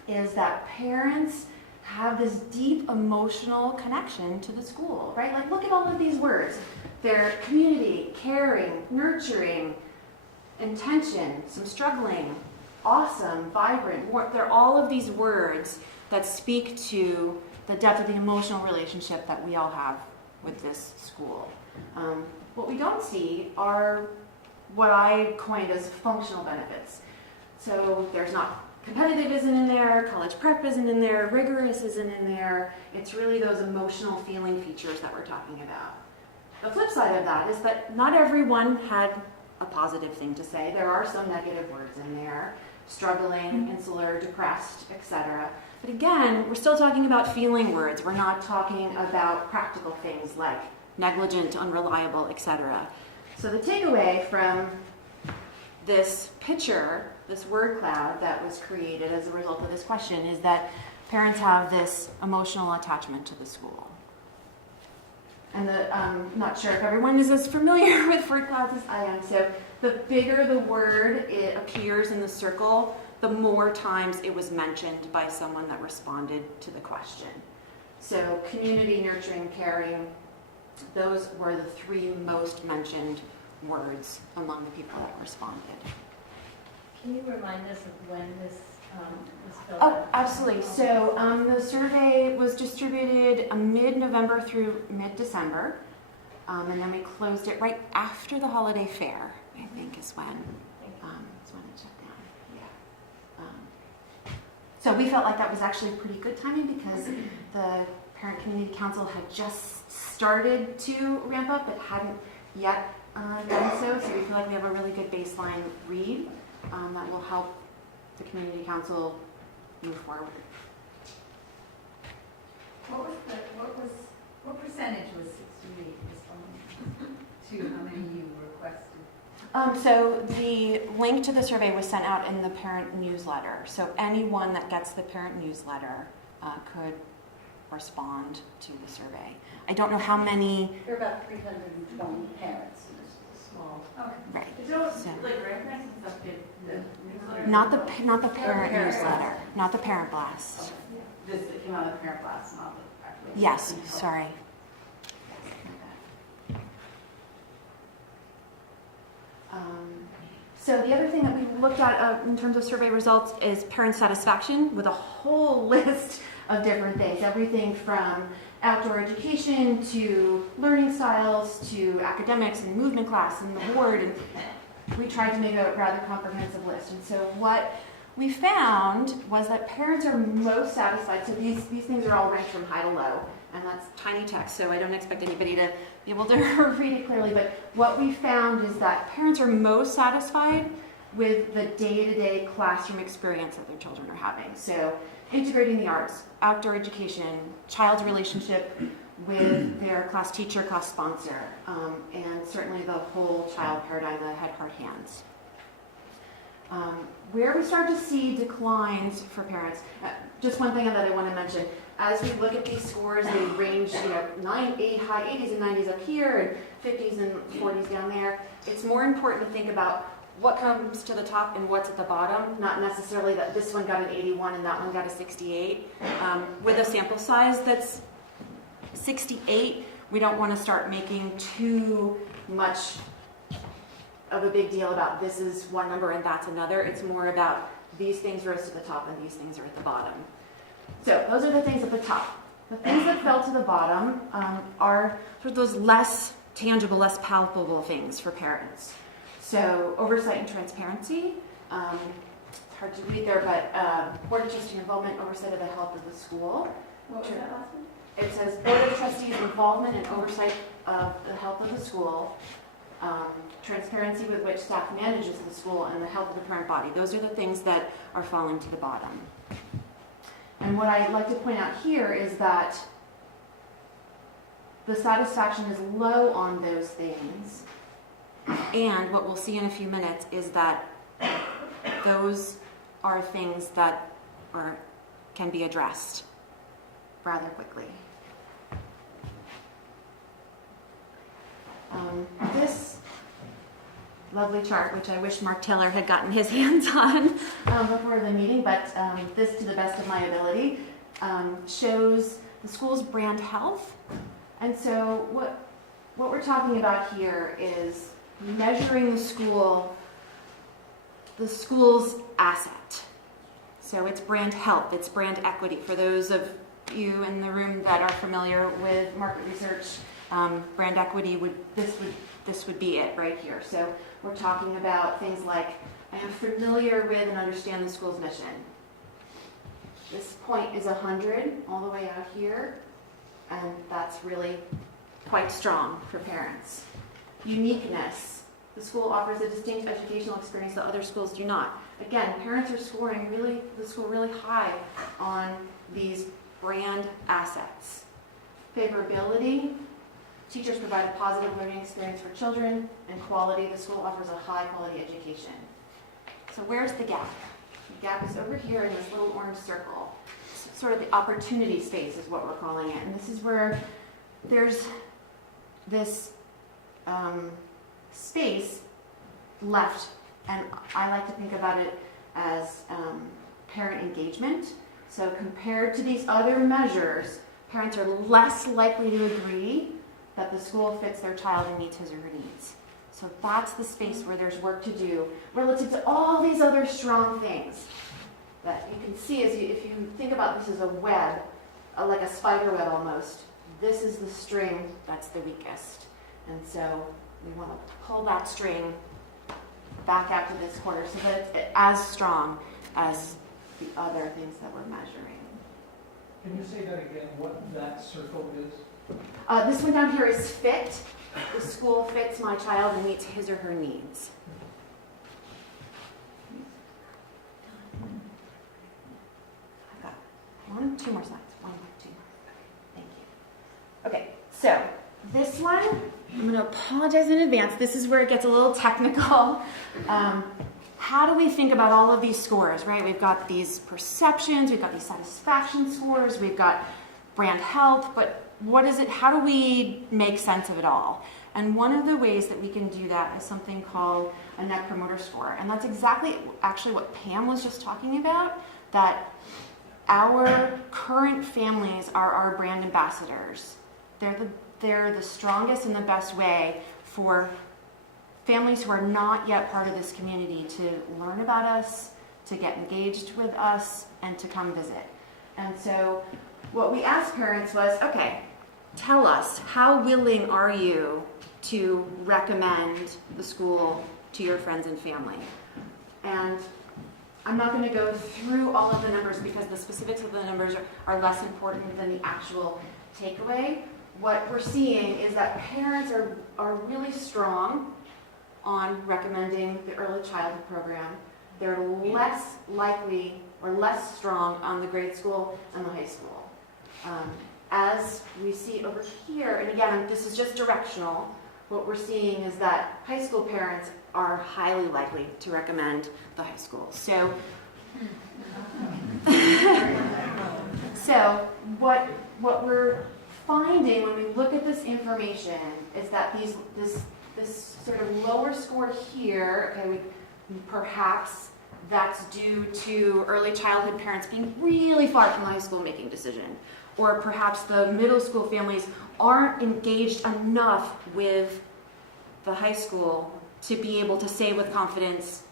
is that parents have this deep emotional connection to the school, right? Like, look at all of these words. They're community, caring, nurturing, intention, some struggling, awesome, vibrant. They're all of these words that speak to the depth of the emotional relationship that we all have with this school. What we don't see are what I coined as functional benefits. So there's not competitive isn't in there, college prep isn't in there, rigorous isn't in there. It's really those emotional feeling features that we're talking about. The flip side of that is that not everyone had a positive thing to say. There are some negative words in there, struggling, insular, depressed, etc. But again, we're still talking about feeling words. We're not talking about practical things like negligent, unreliable, etc. So the takeaway from this picture, this word cloud that was created as a result of this question, is that parents have this emotional attachment to the school. And I'm not sure if everyone is as familiar with word clouds as I am. So the bigger the word it appears in the circle, the more times it was mentioned by someone that responded to the question. So community, nurturing, caring, those were the three most mentioned words among the people that responded. Can you remind us of when this was filled Oh, out? absolutely. So the survey was distributed mid-November through mid-December, and then we closed it right after the holiday fair, I think is when it shut down. Yeah. So we felt like that was actually pretty good timing because the Parent Community Council had just started to ramp up, but hadn't yet done so. So we feel like we have a really good baseline read that will help the Community Council move forward. What percentage was 68 responding to how many you requested? So the link to the survey was sent out in the parent newsletter. So anyone that gets the parent newsletter could respond to the survey. I don't know how many. There are about 320 parents. Small. Okay. Right. Is there like grandparents and stuff get the newsletter? Not the parent newsletter, not the parent blast. This came out of the parent blast, not the actual. Yes, sorry. So the other thing that we looked at in terms of survey results is parent satisfaction with a whole list of different things. Everything from outdoor education to learning styles to academics and movement class and the board. And we tried to make a rather comprehensive list. And so what we found was that parents are most satisfied. So these things are all ranked from high to low. And that's tiny text, so I don't expect anybody to be able to read it clearly. But what we found is that parents are most satisfied with the day-to-day classroom experience that their children are having. So integrating the arts, outdoor education, child's relationship with their class teacher, class sponsor, and certainly the whole child paradigm, the head, heart, hands. Where we start to see declines for parents, just one thing that I want to mention, as we look at these scores, they range, high 80s and 90s up here, and 50s and 40s down there. It's more important to think about what comes to the top and what's at the bottom, not necessarily that this one got an 81 and that one got a 68. With a sample size that's 68, we don't want to start making too much of a big deal about this is one number and that's another. It's more about these things rose to the top and these things are at the bottom. So those are the things at the top. The things that fell to the bottom are sort of those less tangible, less palpable things for parents. So oversight and transparency, it's hard to read there, but board of trustee involvement, oversight of the health of the school. What was that last one? It says board of trustees involvement and oversight of the health of the school, transparency with which staff manages the school, and the health of the parent body. Those are the things that are falling to the bottom. And what I'd like to point out here is that the satisfaction is low on those things. And what we'll see in a few minutes is that those are things that can be addressed rather quickly. This lovely chart, which I wish Mark Taylor had gotten his hands on before the meeting, but this, to the best of my ability, shows the school's brand health. And so what we're talking about here is measuring the school's asset. So it's brand health, it's brand equity. For those of you in the room that are familiar with market research, brand equity this would be it right here. So we're talking about things like, I am familiar with and understand the school's mission. This point is 100 all the way out here, and that's really quite strong for parents. Uniqueness. The school offers a distinct educational experience that other schools do not. Again, parents are scoring the school really high on these brand assets. Favorability. Teachers provide a positive learning experience for children, and quality. The school offers a high quality education. So where's the gap? The gap is over here in this little orange circle. It's sort of the opportunity space is what we're calling it. And this is where there's this space left, and I like to think about it as parent engagement. So compared to these other measures, parents are less likely to agree that the school fits their child and meets his or her needs. So that's the space where there's work to do relative to all these other strong things that you can see if you think about this as a web, like a spider web almost. This is the string that's the weakest. And so we want to pull that string back out to this corner so that it's as strong as the other things that we're measuring. Can you say that again, what that circle is? This one down here is fit. The school fits my child and meets his or her needs. I've got two more slides. One, two. Thank you. Okay, so this one, I'm going to apologize in advance. This is where it gets a little technical. How do we think about all of these scores, right? We've got these perceptions, we've got these satisfaction scores, we've got brand health, but what is it? How do we make sense of it all? And one of the ways that we can do that is something called a Net Promoter Score. And that's exactly actually what Pam was just talking about, that our current families are our brand ambassadors. They're the strongest and the best way for families who are not yet part of this community to learn about us, to get engaged with us, and to come visit. And so what we asked parents was, okay, tell us, how willing are you to recommend the school to your friends and family? And I'm not going to go through all of the numbers because the specifics of the numbers are less important than the actual takeaway. What we're seeing is that parents are really strong on recommending the early childhood program. They're less likely or less strong on the grade school and the high school. As we see over here, and again, this is just directional, what we're seeing is that high school parents are highly likely to recommend the high school. So, what we're finding when we look at this information is that this sort of lower score here, okay, Perhaps that's due to early childhood parents being really far from the high school making decision. Or perhaps the middle school families aren't engaged enough with the high school to be able to say with confidence,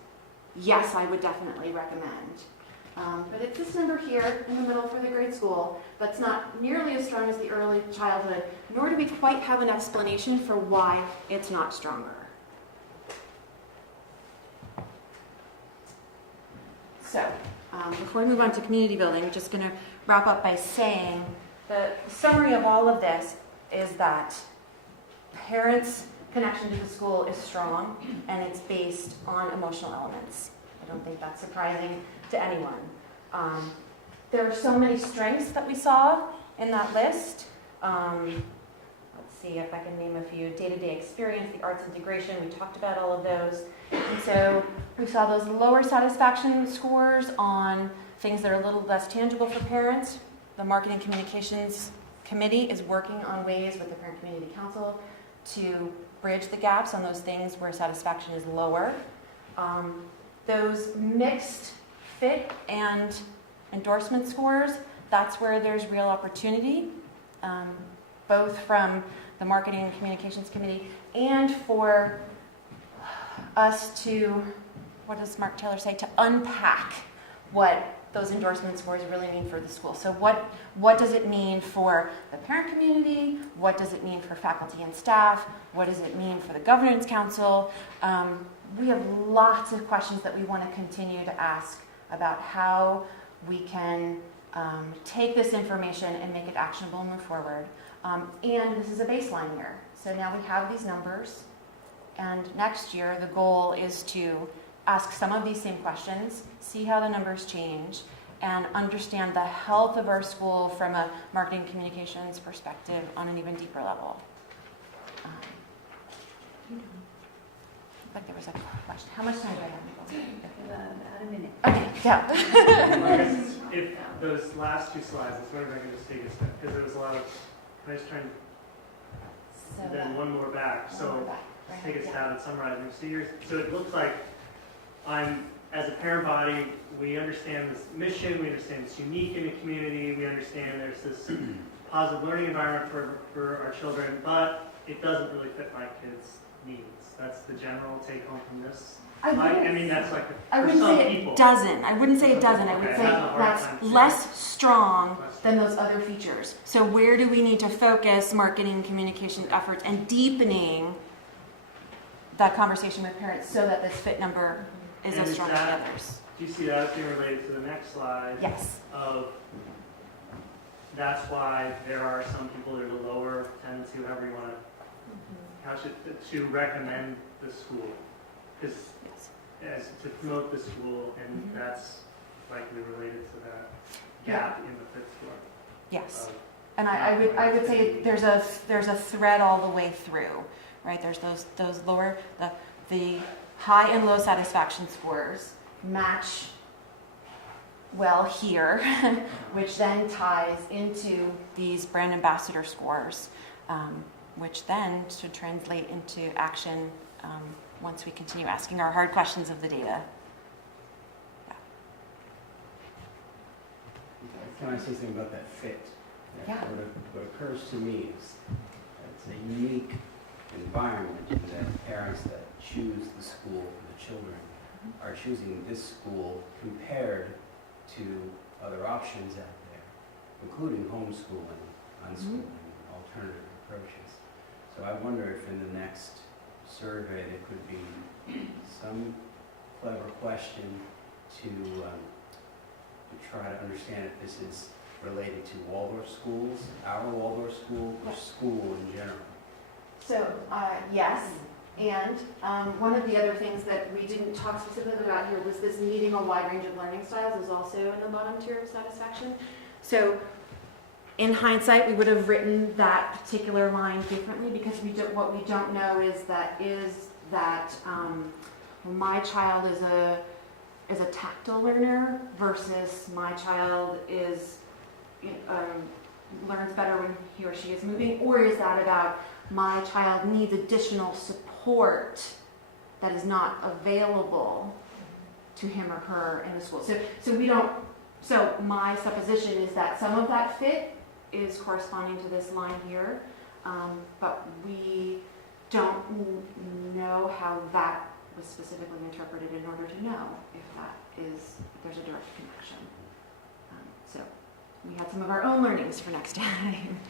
yes, I would definitely recommend. But it's this number here in the middle for the grade school that's not nearly as strong as the early childhood, nor do we quite have an explanation for why it's not stronger. So, before we move on to community building, I'm just going to wrap up by saying the summary of all of this is that parents' connection to the school is strong, and it's based on emotional elements. I don't think that's surprising to anyone. There are so many strengths that we saw in that list. Let's see if I can name a few. Day-to-day experience, the arts integration, we talked about all of those. And so we saw those lower satisfaction scores on things that are a little less tangible for parents. The Marketing Communications Committee is working on ways with the Parent Community Council to bridge the gaps on those things where satisfaction is lower. Those mixed fit and endorsement scores, that's where there's real opportunity, both from the Marketing and Communications Committee and for us to, what does Mark Taylor say, to unpack what those endorsement scores really mean for the school. So what does it mean for the parent community? What does it mean for faculty and staff? What does it mean for the governance council? We have lots of questions that we want to continue to ask about how we can take this information and make it actionable and move forward. And this is a baseline year. So now we have these numbers. And next year, the goal is to ask some of these same questions, see how the numbers change, and understand the health of our school from a marketing communications perspective on an even deeper level. Like there was a question. How much time do I have? About a minute. Okay, go. If those last two slides, I was wondering if I can just take a step, because there was a lot of, I was trying to, then one more back. So take a stab at summarizing. So it looks like as a parent body, we understand this mission, we understand it's unique in the community, we understand there's this positive learning environment for our children, but it doesn't really fit my kids' needs. That's the general take home from this. I mean, that's like I for wouldn't some say people. it doesn't. I wouldn't say it doesn't. I would Okay, say that's less strong than those other features. So where do we need to focus marketing communication efforts and deepening that conversation with parents so that this fit number is as strong as the others? Do you see that as being related to the next slide? Yes. That's why there are some people that are the lower tendency, however you want to recommend the school. Because as to promote the school, and that's likely related to that gap in the fit score. Yes. And I would say there's a thread all the way through, right? There's those lower, the high and low satisfaction scores match well here, which then ties into these brand ambassador scores, which then should translate into action once we continue asking our hard questions of the data. Can I say something about that fit? Yeah. What occurs to me is it's a unique environment that parents that choose the school for the children are choosing this school compared to other options out there, including homeschooling, unschooling, alternative approaches. So I wonder if in the next survey there could be some clever question to try to understand if this is related to Waldorf schools, our Waldorf school, or school in general. So, yes, and one of the other things that we didn't talk specifically about here was this meeting a wide range of learning styles is also in the bottom tier of satisfaction. So, in hindsight, we would have written that particular line differently because what we don't know is that my child is a tactile learner versus my child is learns better when he or she is moving, or is that about my child needs additional support that is not available to him or her in the school. So we don't, so my supposition is that some of that fit is corresponding to this line here, but we don't know how that was specifically interpreted in order to know if there's a direct connection. So we had some of our own learnings for next time.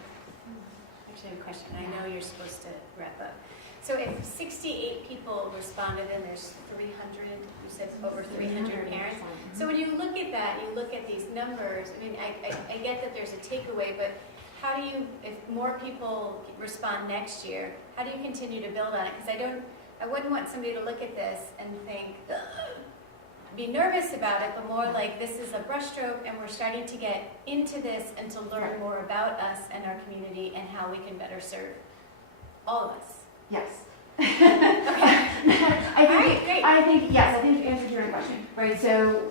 Actually, I have a question. I know you're supposed to wrap up. So if 68 people responded and there's 300, you said over 300 parents. So when you look at that, you look at these numbers, I mean, I get that there's a takeaway, but how do you, if more people respond next year, how do you continue to build on it? Because I wouldn't want somebody to look at this and think, ugh, be nervous about it, but more like this is a brushstroke and we're starting to get into this and to learn more about us and our community and how we can better serve all of us. Yes. Okay. I think yes, I think you answered your own question, right? So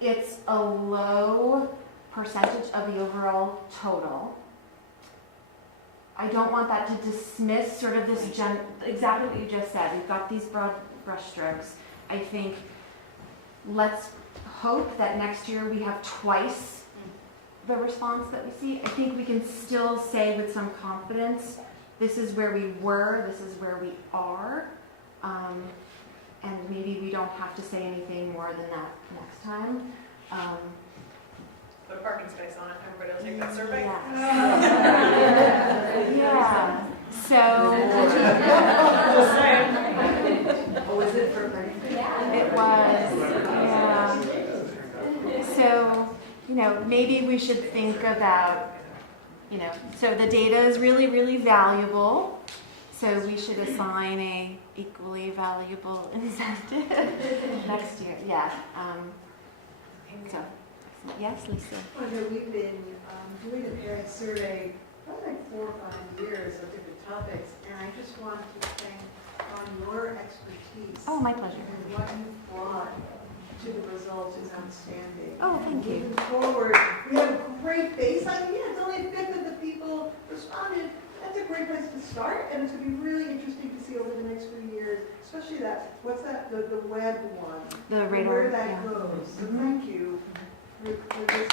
it's a low percentage of the overall total. I don't want that to dismiss sort of this exactly what you just said. We've got these broad brushstrokes. I think let's hope that next year we have twice the response that we see. I think we can still say with some confidence, this is where we were, this is where we are, and maybe we don't have to say anything more than that next time. Put a parking space on it, everybody will take that survey. Yeah. So. Just saying. Oh, was it for parking space? It was, yeah. So, maybe we should think about, so the data is really, really valuable. So we should assign a equally valuable incentive next year. Yeah. So, yes, Lisa. I know we've been doing a parent survey probably like 4 or 5 years of different topics, and I just want to thank on your expertise. Oh, my pleasure. And what you brought to the results is outstanding. Oh, thank you. Moving forward, we have a great base. I mean, yeah, it's only a fifth of the people responded. That's a great place to start, and it's going to be really interesting to see over the next few years, especially what's that, the web one? The radar, where that yeah. goes. So thank you for this.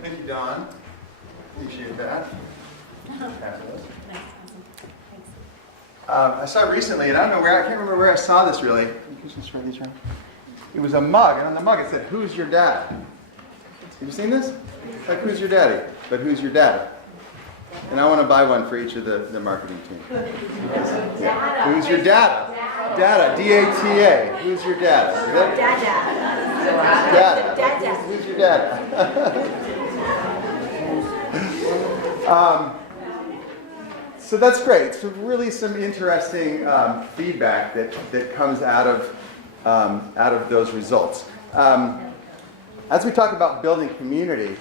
Thank you, Dawn. Appreciate that. Fabulous. I saw recently, and I can't remember where I saw this really. It was a mug, and on the mug it said, "Who's your dad?" Have you seen this? Like, who's your daddy? But who's your dad? And I want to buy one for each of the marketing team. Yeah. Who's your data? Data, D-A-T-A. Who's your data? Data. Data. Who's your data? So that's great. So really some interesting feedback that comes out of those results. As we talk about building community,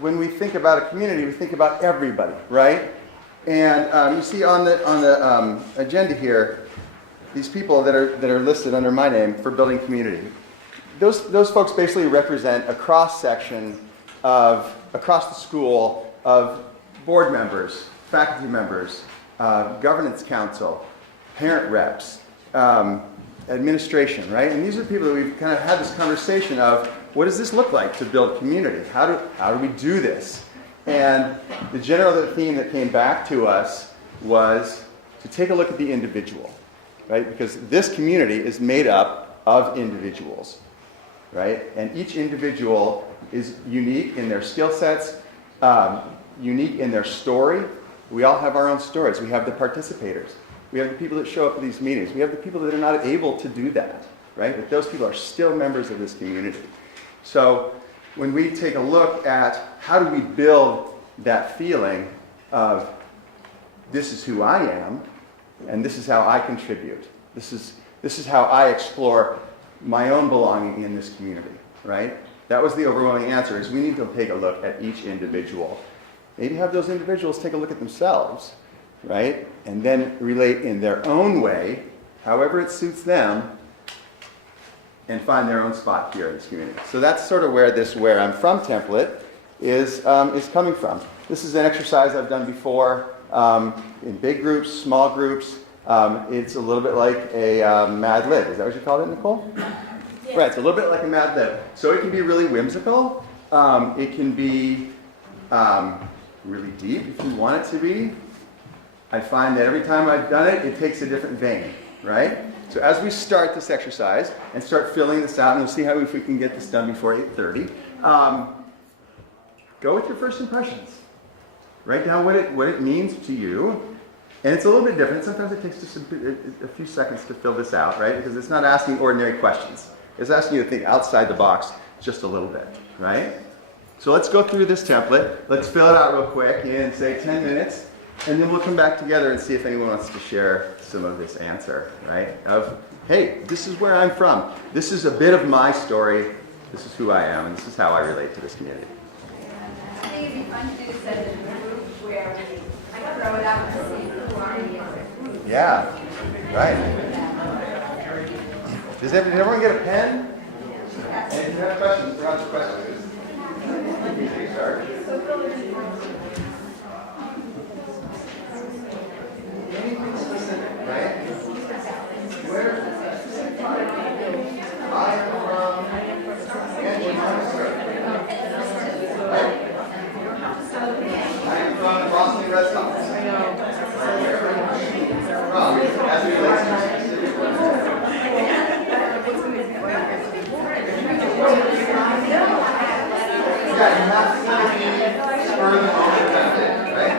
when we think about a community, we think about everybody, right? And you see on the agenda here, these people that are listed under my name for building community. Those folks basically represent a cross-section across the school of board members, faculty members, governance council, parent reps, administration, right? And these are people that we've kind of had this conversation of, what does this look like to build community? How do we do this? And the general theme that came back to us was to take a look at the individual, right? Because this community is made up of individuals, right? And each individual is unique in their skill sets, unique in their story. We all have our own stories. We have the participators. We have the people that show up at these meetings. We have the people that are not able to do that, right? But those people are still members of this community. So when we take a look at how do we build that feeling of this is who I am and this is how I contribute. This is how I explore my own belonging in this community, right? That was the overwhelming answer, is we need to take a look at each individual. Maybe have those individuals take a look at themselves, right? And then relate in their own way, however it suits them, and find their own spot here in this community. So that's sort of where this "Where I'm From" template is coming from. This is an exercise I've done before in big groups, small groups. It's a little bit like a Mad Lib. Is that what you called it, Nicole? Yeah. Right, it's a little bit like a Mad Lib. So it can be really whimsical. It can be really deep if you want it to be. I find that every time I've done it, it takes a different vein, right? So as we start this exercise and start filling this out, and we'll see how if we can get this done before 8:30, go with your first impressions. Write down what it means to you. And it's a little bit different. Sometimes it takes just a few seconds to fill this out, right? Because it's not asking ordinary questions. It's asking you to think outside the box just a little bit, right? So let's go through this template. Let's fill it out real quick in, say, 10 minutes. And then we'll come back together and see if anyone wants to share some of this answer, right? Of, hey, this is where I'm from. This is a bit of my story. This is who I am, and this is how I relate to this community. I think it'd be fun to do this as a group where we throw it out and see who are in the group. Yeah, right. Did everyone get a pen? And if you have questions, throw out your questions. Start. Anything specific, right? Where? I am from Angie, right? I am from the Boston Red Sox. From, as it relates to specific yeah, you have to be spur of the moment kind of thing, right?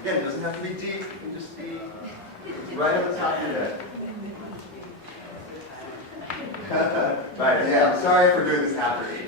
Again, it doesn't have to be deep, it can just be right on the top of your head. Right, yeah, I'm sorry for doing this after 8.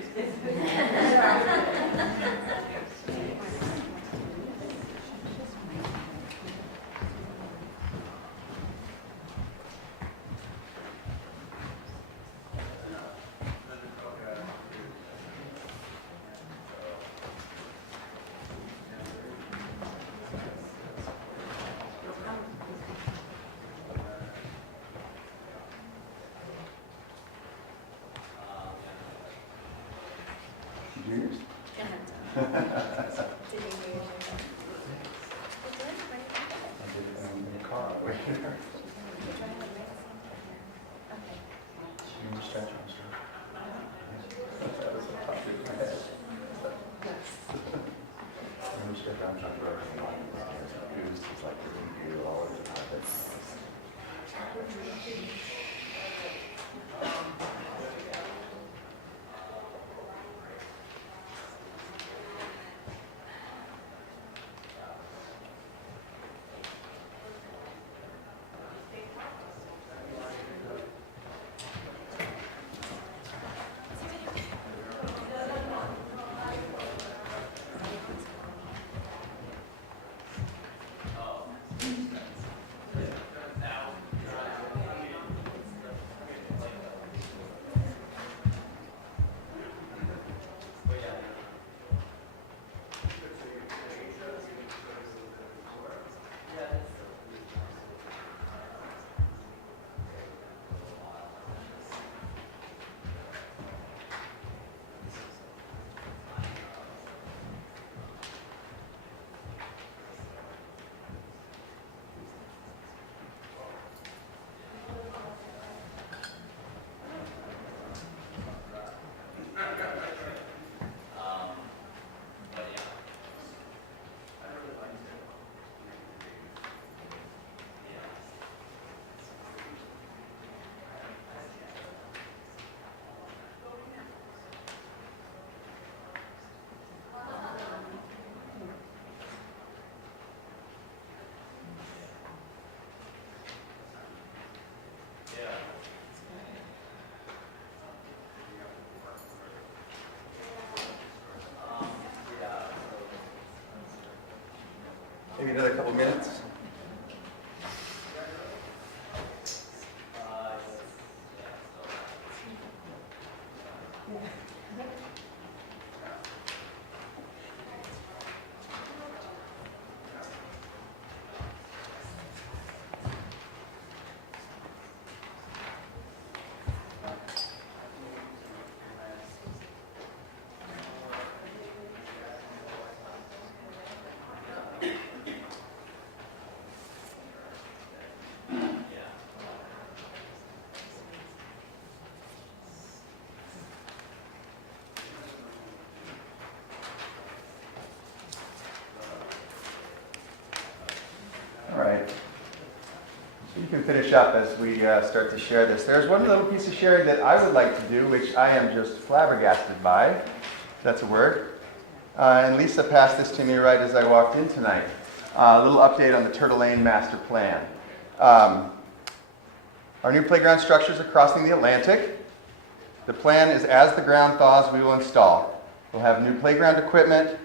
Juniors? In the car, wait here. You stretch on stretch. That was the top of my head. You stretch on stretch. It was just like you all over the top. can finish up as we start to share this. There's one little piece of sharing that I would like to do, which I am just flabbergasted by. If that's a word. And Lisa passed this to me right as I walked in tonight. A little update on the Turtle Lane Master Plan. Our new playground structures are crossing the Atlantic. The plan is as the ground thaws, we will install. We'll have new playground equipment,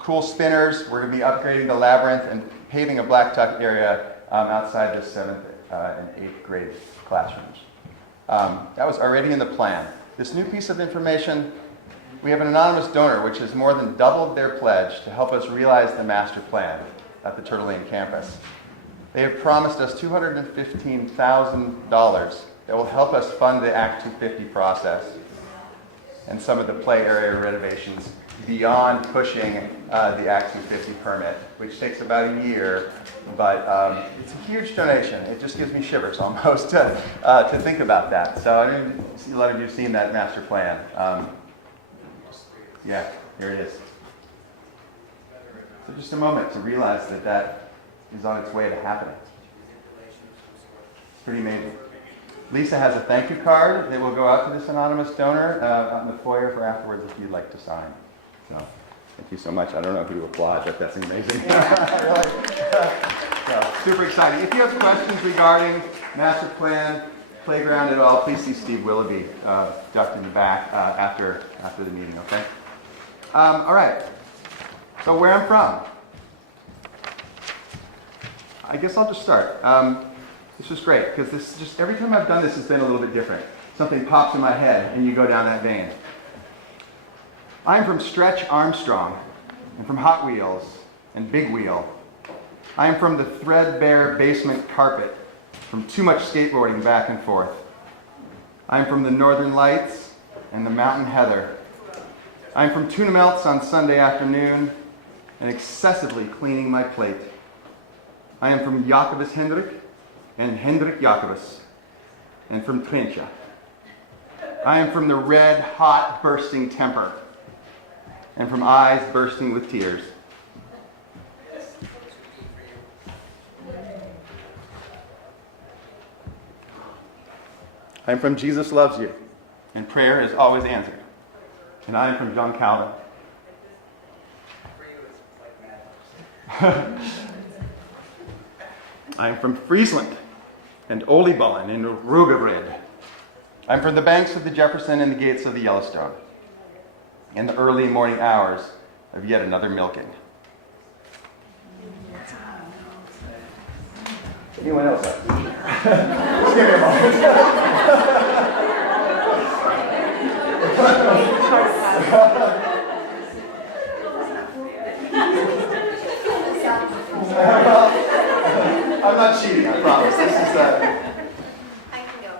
cool spinners. We're going to be upgrading the labyrinth and paving a blacktop area outside the 7th and 8th grade classrooms. That was already in the plan. This new piece of information, we have an anonymous donor which has more than doubled their pledge to help us realize the master plan at the Turtle Lane campus. They have promised us $215,000 that will help us fund the Act 250 process and some of the play area renovations beyond pushing the Act 250 permit, which takes about a year, but it's a huge donation. It just gives me shivers almost to think about that. So I know a lot of you have seen that master plan. Yeah, here it is. So just a moment to realize that that is on its way to happening. It's pretty amazing. Lisa has a thank you card that will go out to this anonymous donor out in the foyer for afterwards if you'd like to sign. So, thank you so much. I don't know who to applaud, but that's amazing. So, super exciting. If you have questions regarding master plan, playground at all, please see Steve Willoughby ducked in the back after the meeting, okay? All right. So where I'm from. I guess I'll just start. This was great because this just every time I've done this has been a little bit different. Something pops in my head and you go down that vein. I'm from Stretch Armstrong and from Hot Wheels and Big Wheel. I'm from the threadbare basement carpet, from too much skateboarding back and forth. I'm from the Northern Lights and the Mountain Heather. I'm from tuna melts on Sunday afternoon and excessively cleaning my plate. I am from Jacobus Hendrik and Hendrik Jacobus, and from Trencha. I am from the red, hot, bursting temper, and from eyes bursting with tears. I am from Jesus Loves You, and prayer is always answered. And I am from John Calvin. I am from Friesland and Oliebollen and Rugered. I'm from the banks of the Jefferson and the gates of the Yellowstone, in the early morning hours of yet another milking. Anyone else? Just give me a moment. I'm not cheating, I promise. This is I can go.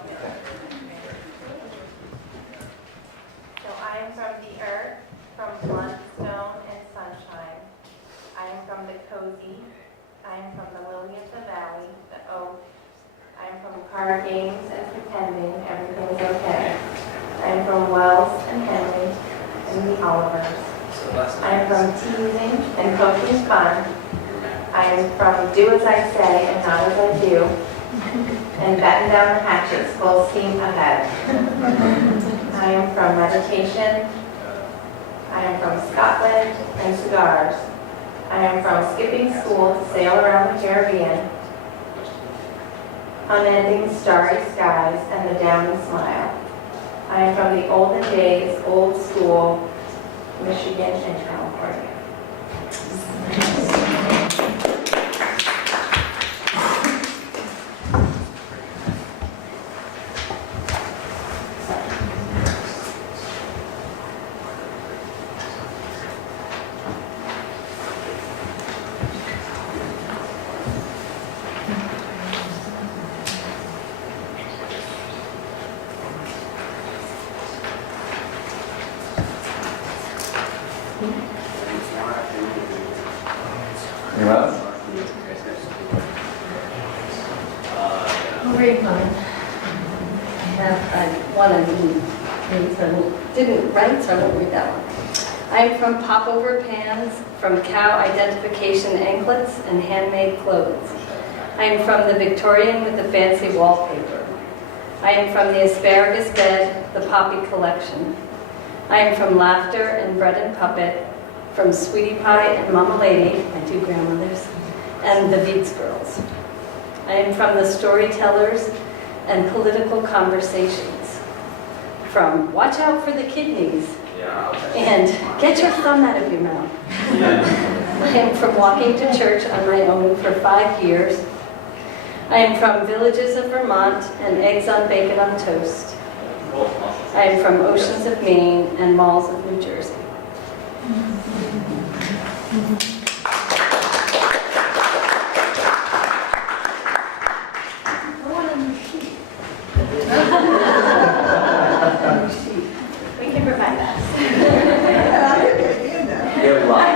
So I am from the earth, from blood, stone, and sunshine. I am from the cozy. I am from the lily of the valley, the oak. I am from card games and pretending everything is okay. I am from Wells and Henry and the Olivers. I am from teasing and poking fun. I am from do as I say and not as I do, and batten down the hatches, full steam ahead. I am from meditation. I am from Scotland and cigars. I am from skipping school to sail around the Caribbean, unending starry skies and the downy smile. I am from the olden days, old school, Michigan and California. Anyone else? Marie Pine. I want to read, so I didn't write, so I won't read that one. I'm from popover pans, from cow identification anklets and handmade clothes. I am from the Victorian with the fancy wallpaper. I am from the asparagus bed, the poppy collection. I am from laughter and bread and puppet, from Sweetie Pie and Mama Lady, my two grandmothers, and the Beats Girls. I am from the storytellers and political conversations, from Watch Out for the Kidneys and Get Your Thumb Out of Your Mouth. I am from walking to church on my own for 5 years. I am from Villages of Vermont and Eggs on Bacon on Toast. I am from Oceans of Maine and Malls of New Jersey. We can provide that. Good luck.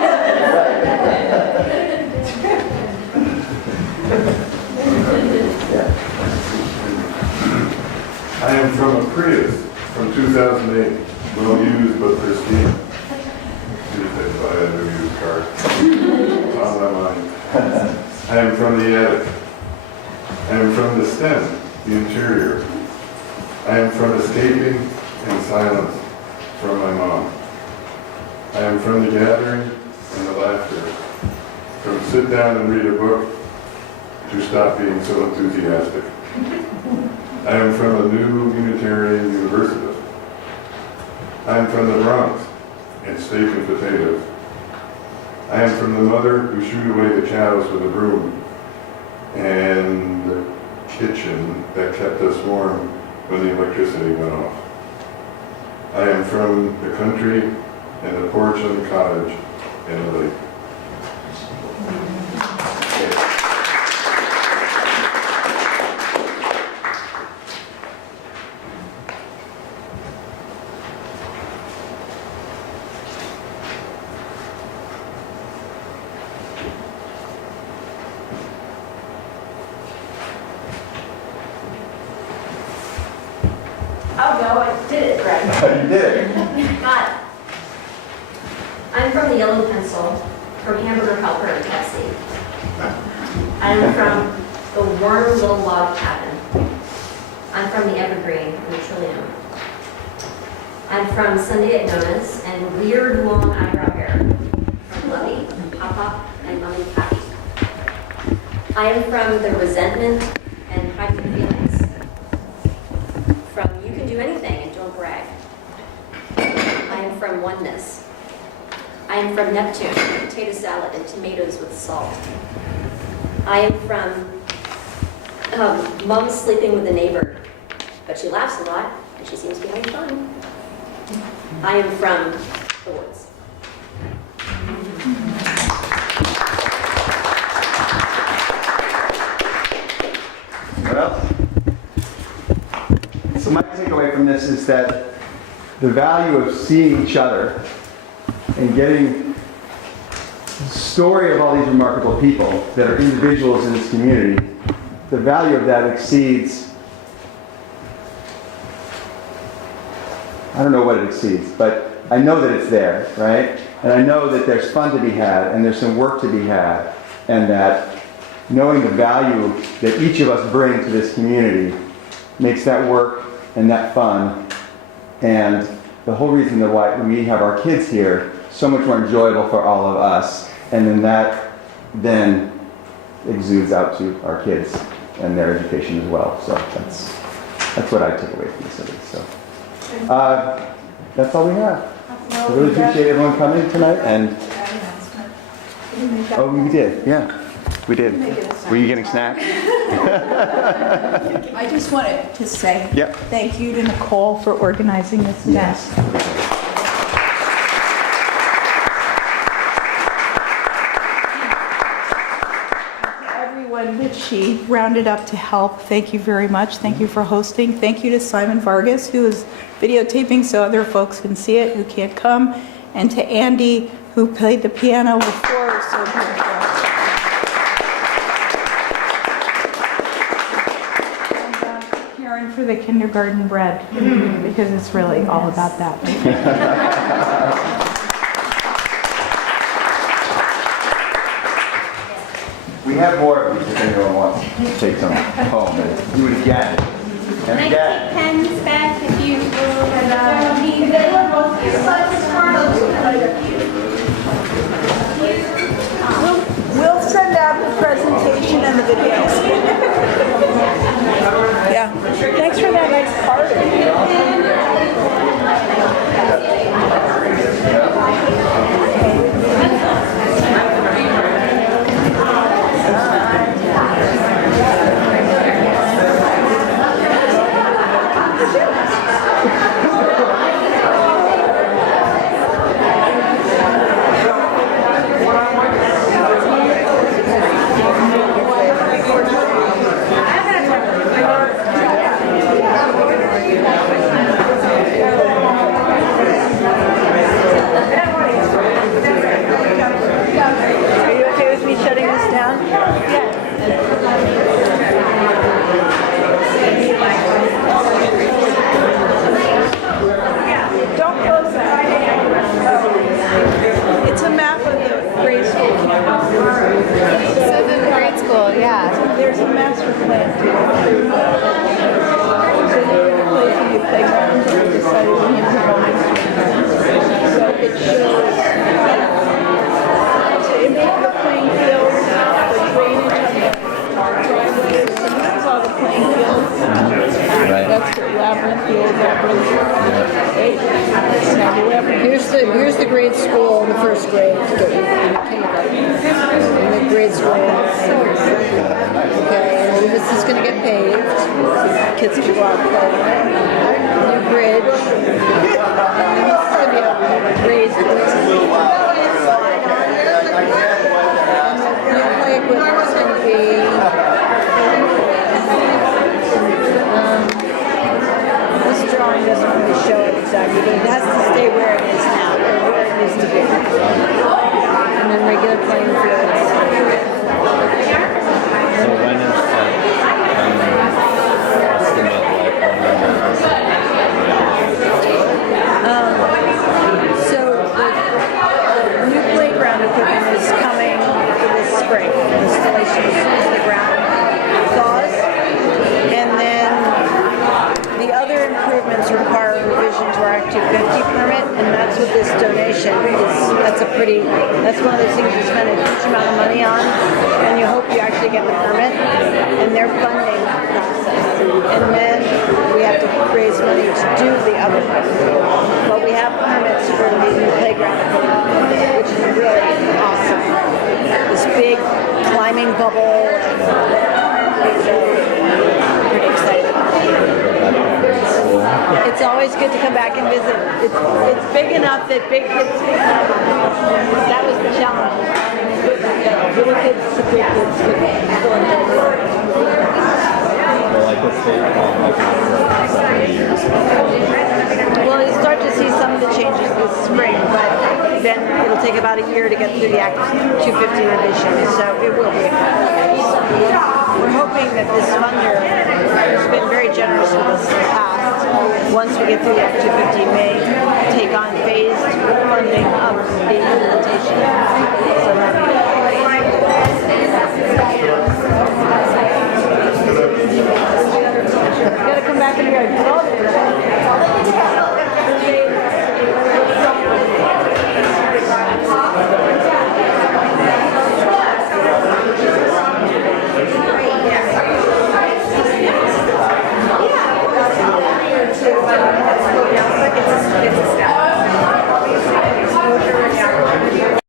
I am from a Prius from 2008, well used but pristine. Used it by a new used car. It's on my mind. I am from the attic. I am from the stem, the interior. I am from escaping in silence from my mom. I am from the gathering and the laughter. From sit down and read a book to stop being so enthusiastic. I am from a new Unitarian University. I am from the Bronx and steak and potatoes. I am from the mother who shooed away the cows with a broom and the kitchen that kept us warm when the electricity went off. I am from the country and the porch on the cottage and the lake. I'll go, I did it, Greg. You did. Got it. I'm from the Yellow Pencil, from Hamburger Helper in Tennessee. I'm from the Warm Little Log Cabin. I'm from the Evergreen in the Trillium. I'm from Sunday at Nona's and weird long eyebrow hair from Lovey and Papa and Mummy Patty. I am from the Resentment and Hiding Feelings. From You Can Do Anything and Don't Brag. I am from Oneness. I am from Neptune, potato salad and tomatoes with salt. I am from Mom Sleeping with a Neighbor, but she laughs a lot and she seems to be having fun. I am from the woods. What else? So my takeaway from this is that the value of seeing each other and getting the story of all these remarkable people that are individuals in this community, the value of that exceeds, I don't know what it exceeds, but I know that it's there, right? And I know that there's fun to be had and there's some work to be had, and that knowing the value that each of us bring to this community makes that work and that fun, and the whole reason that why we have our kids here so much more enjoyable for all of us, and then that then exudes out to our kids and their education as well. So that's what I took away from this at least. So that's all we have. I really appreciate everyone coming tonight. And oh, we did, yeah, we did. Were you getting snacks? I just wanted to say Yep. thank you to Nicole for organizing this event. Everyone that she rounded up to help, thank you very much. Thank you for hosting. Thank you to Simon Vargas, who is videotaping so other folks can see it who can't come, and to Andy, who played the piano before. It was so beautiful. For the kindergarten bread, because it's really all about that. We have more of these if anyone wants to take some home and do it again. And again. Pens back if you We'll send out the presentation and the videos. Yeah. Thanks for that nice Are you okay with me shutting this down? Don't close that. It's a map of the grade school campus. So the grade school, yeah. There's a master plan. So they're replacing the playground that we decided we need to buy. So it shows to improve the playing fields, the drainage of the driveways, and that's all the playing fields. That's the labyrinth, the old labyrinth. Right? Now the labyrinth. Here's the grade school in the first grade to get you in the kindergarten. And the grade school. Okay, and this is going to get paved. Kids can go out and play on it. New bridge. And then this is going to be a raised bridge. And the play equipment is going to be this drawing doesn't really show it exactly, but it has to stay where it is now, or where it needs to be. And then regular playing fields. So when is estimate So the new playground equipment is coming for this spring. Installation as soon as the ground thaws. And then the other improvements require a revision to our Act 250 permit, and that's what this donation is. That's one of those things you spend a huge amount of money on, and you hope you actually get the permit, and they're funding that process. And then we have to raise money to do the other part. But we have permits for the new playground equipment, which is really awesome. This big climbing bubble, so pretty excited about it. It's always good to come back and visit. It's big enough that big kids can come. That was the challenge. Little kids to big kids could still enjoy it. Well, you start to see some of the changes this spring, but then it'll take about a year to get through the Act 250 revision, so it will be. We're hoping that this funder has been very generous with us in the past. Once we get through the Act 250, may take on phased funding of the implementation. So that'll be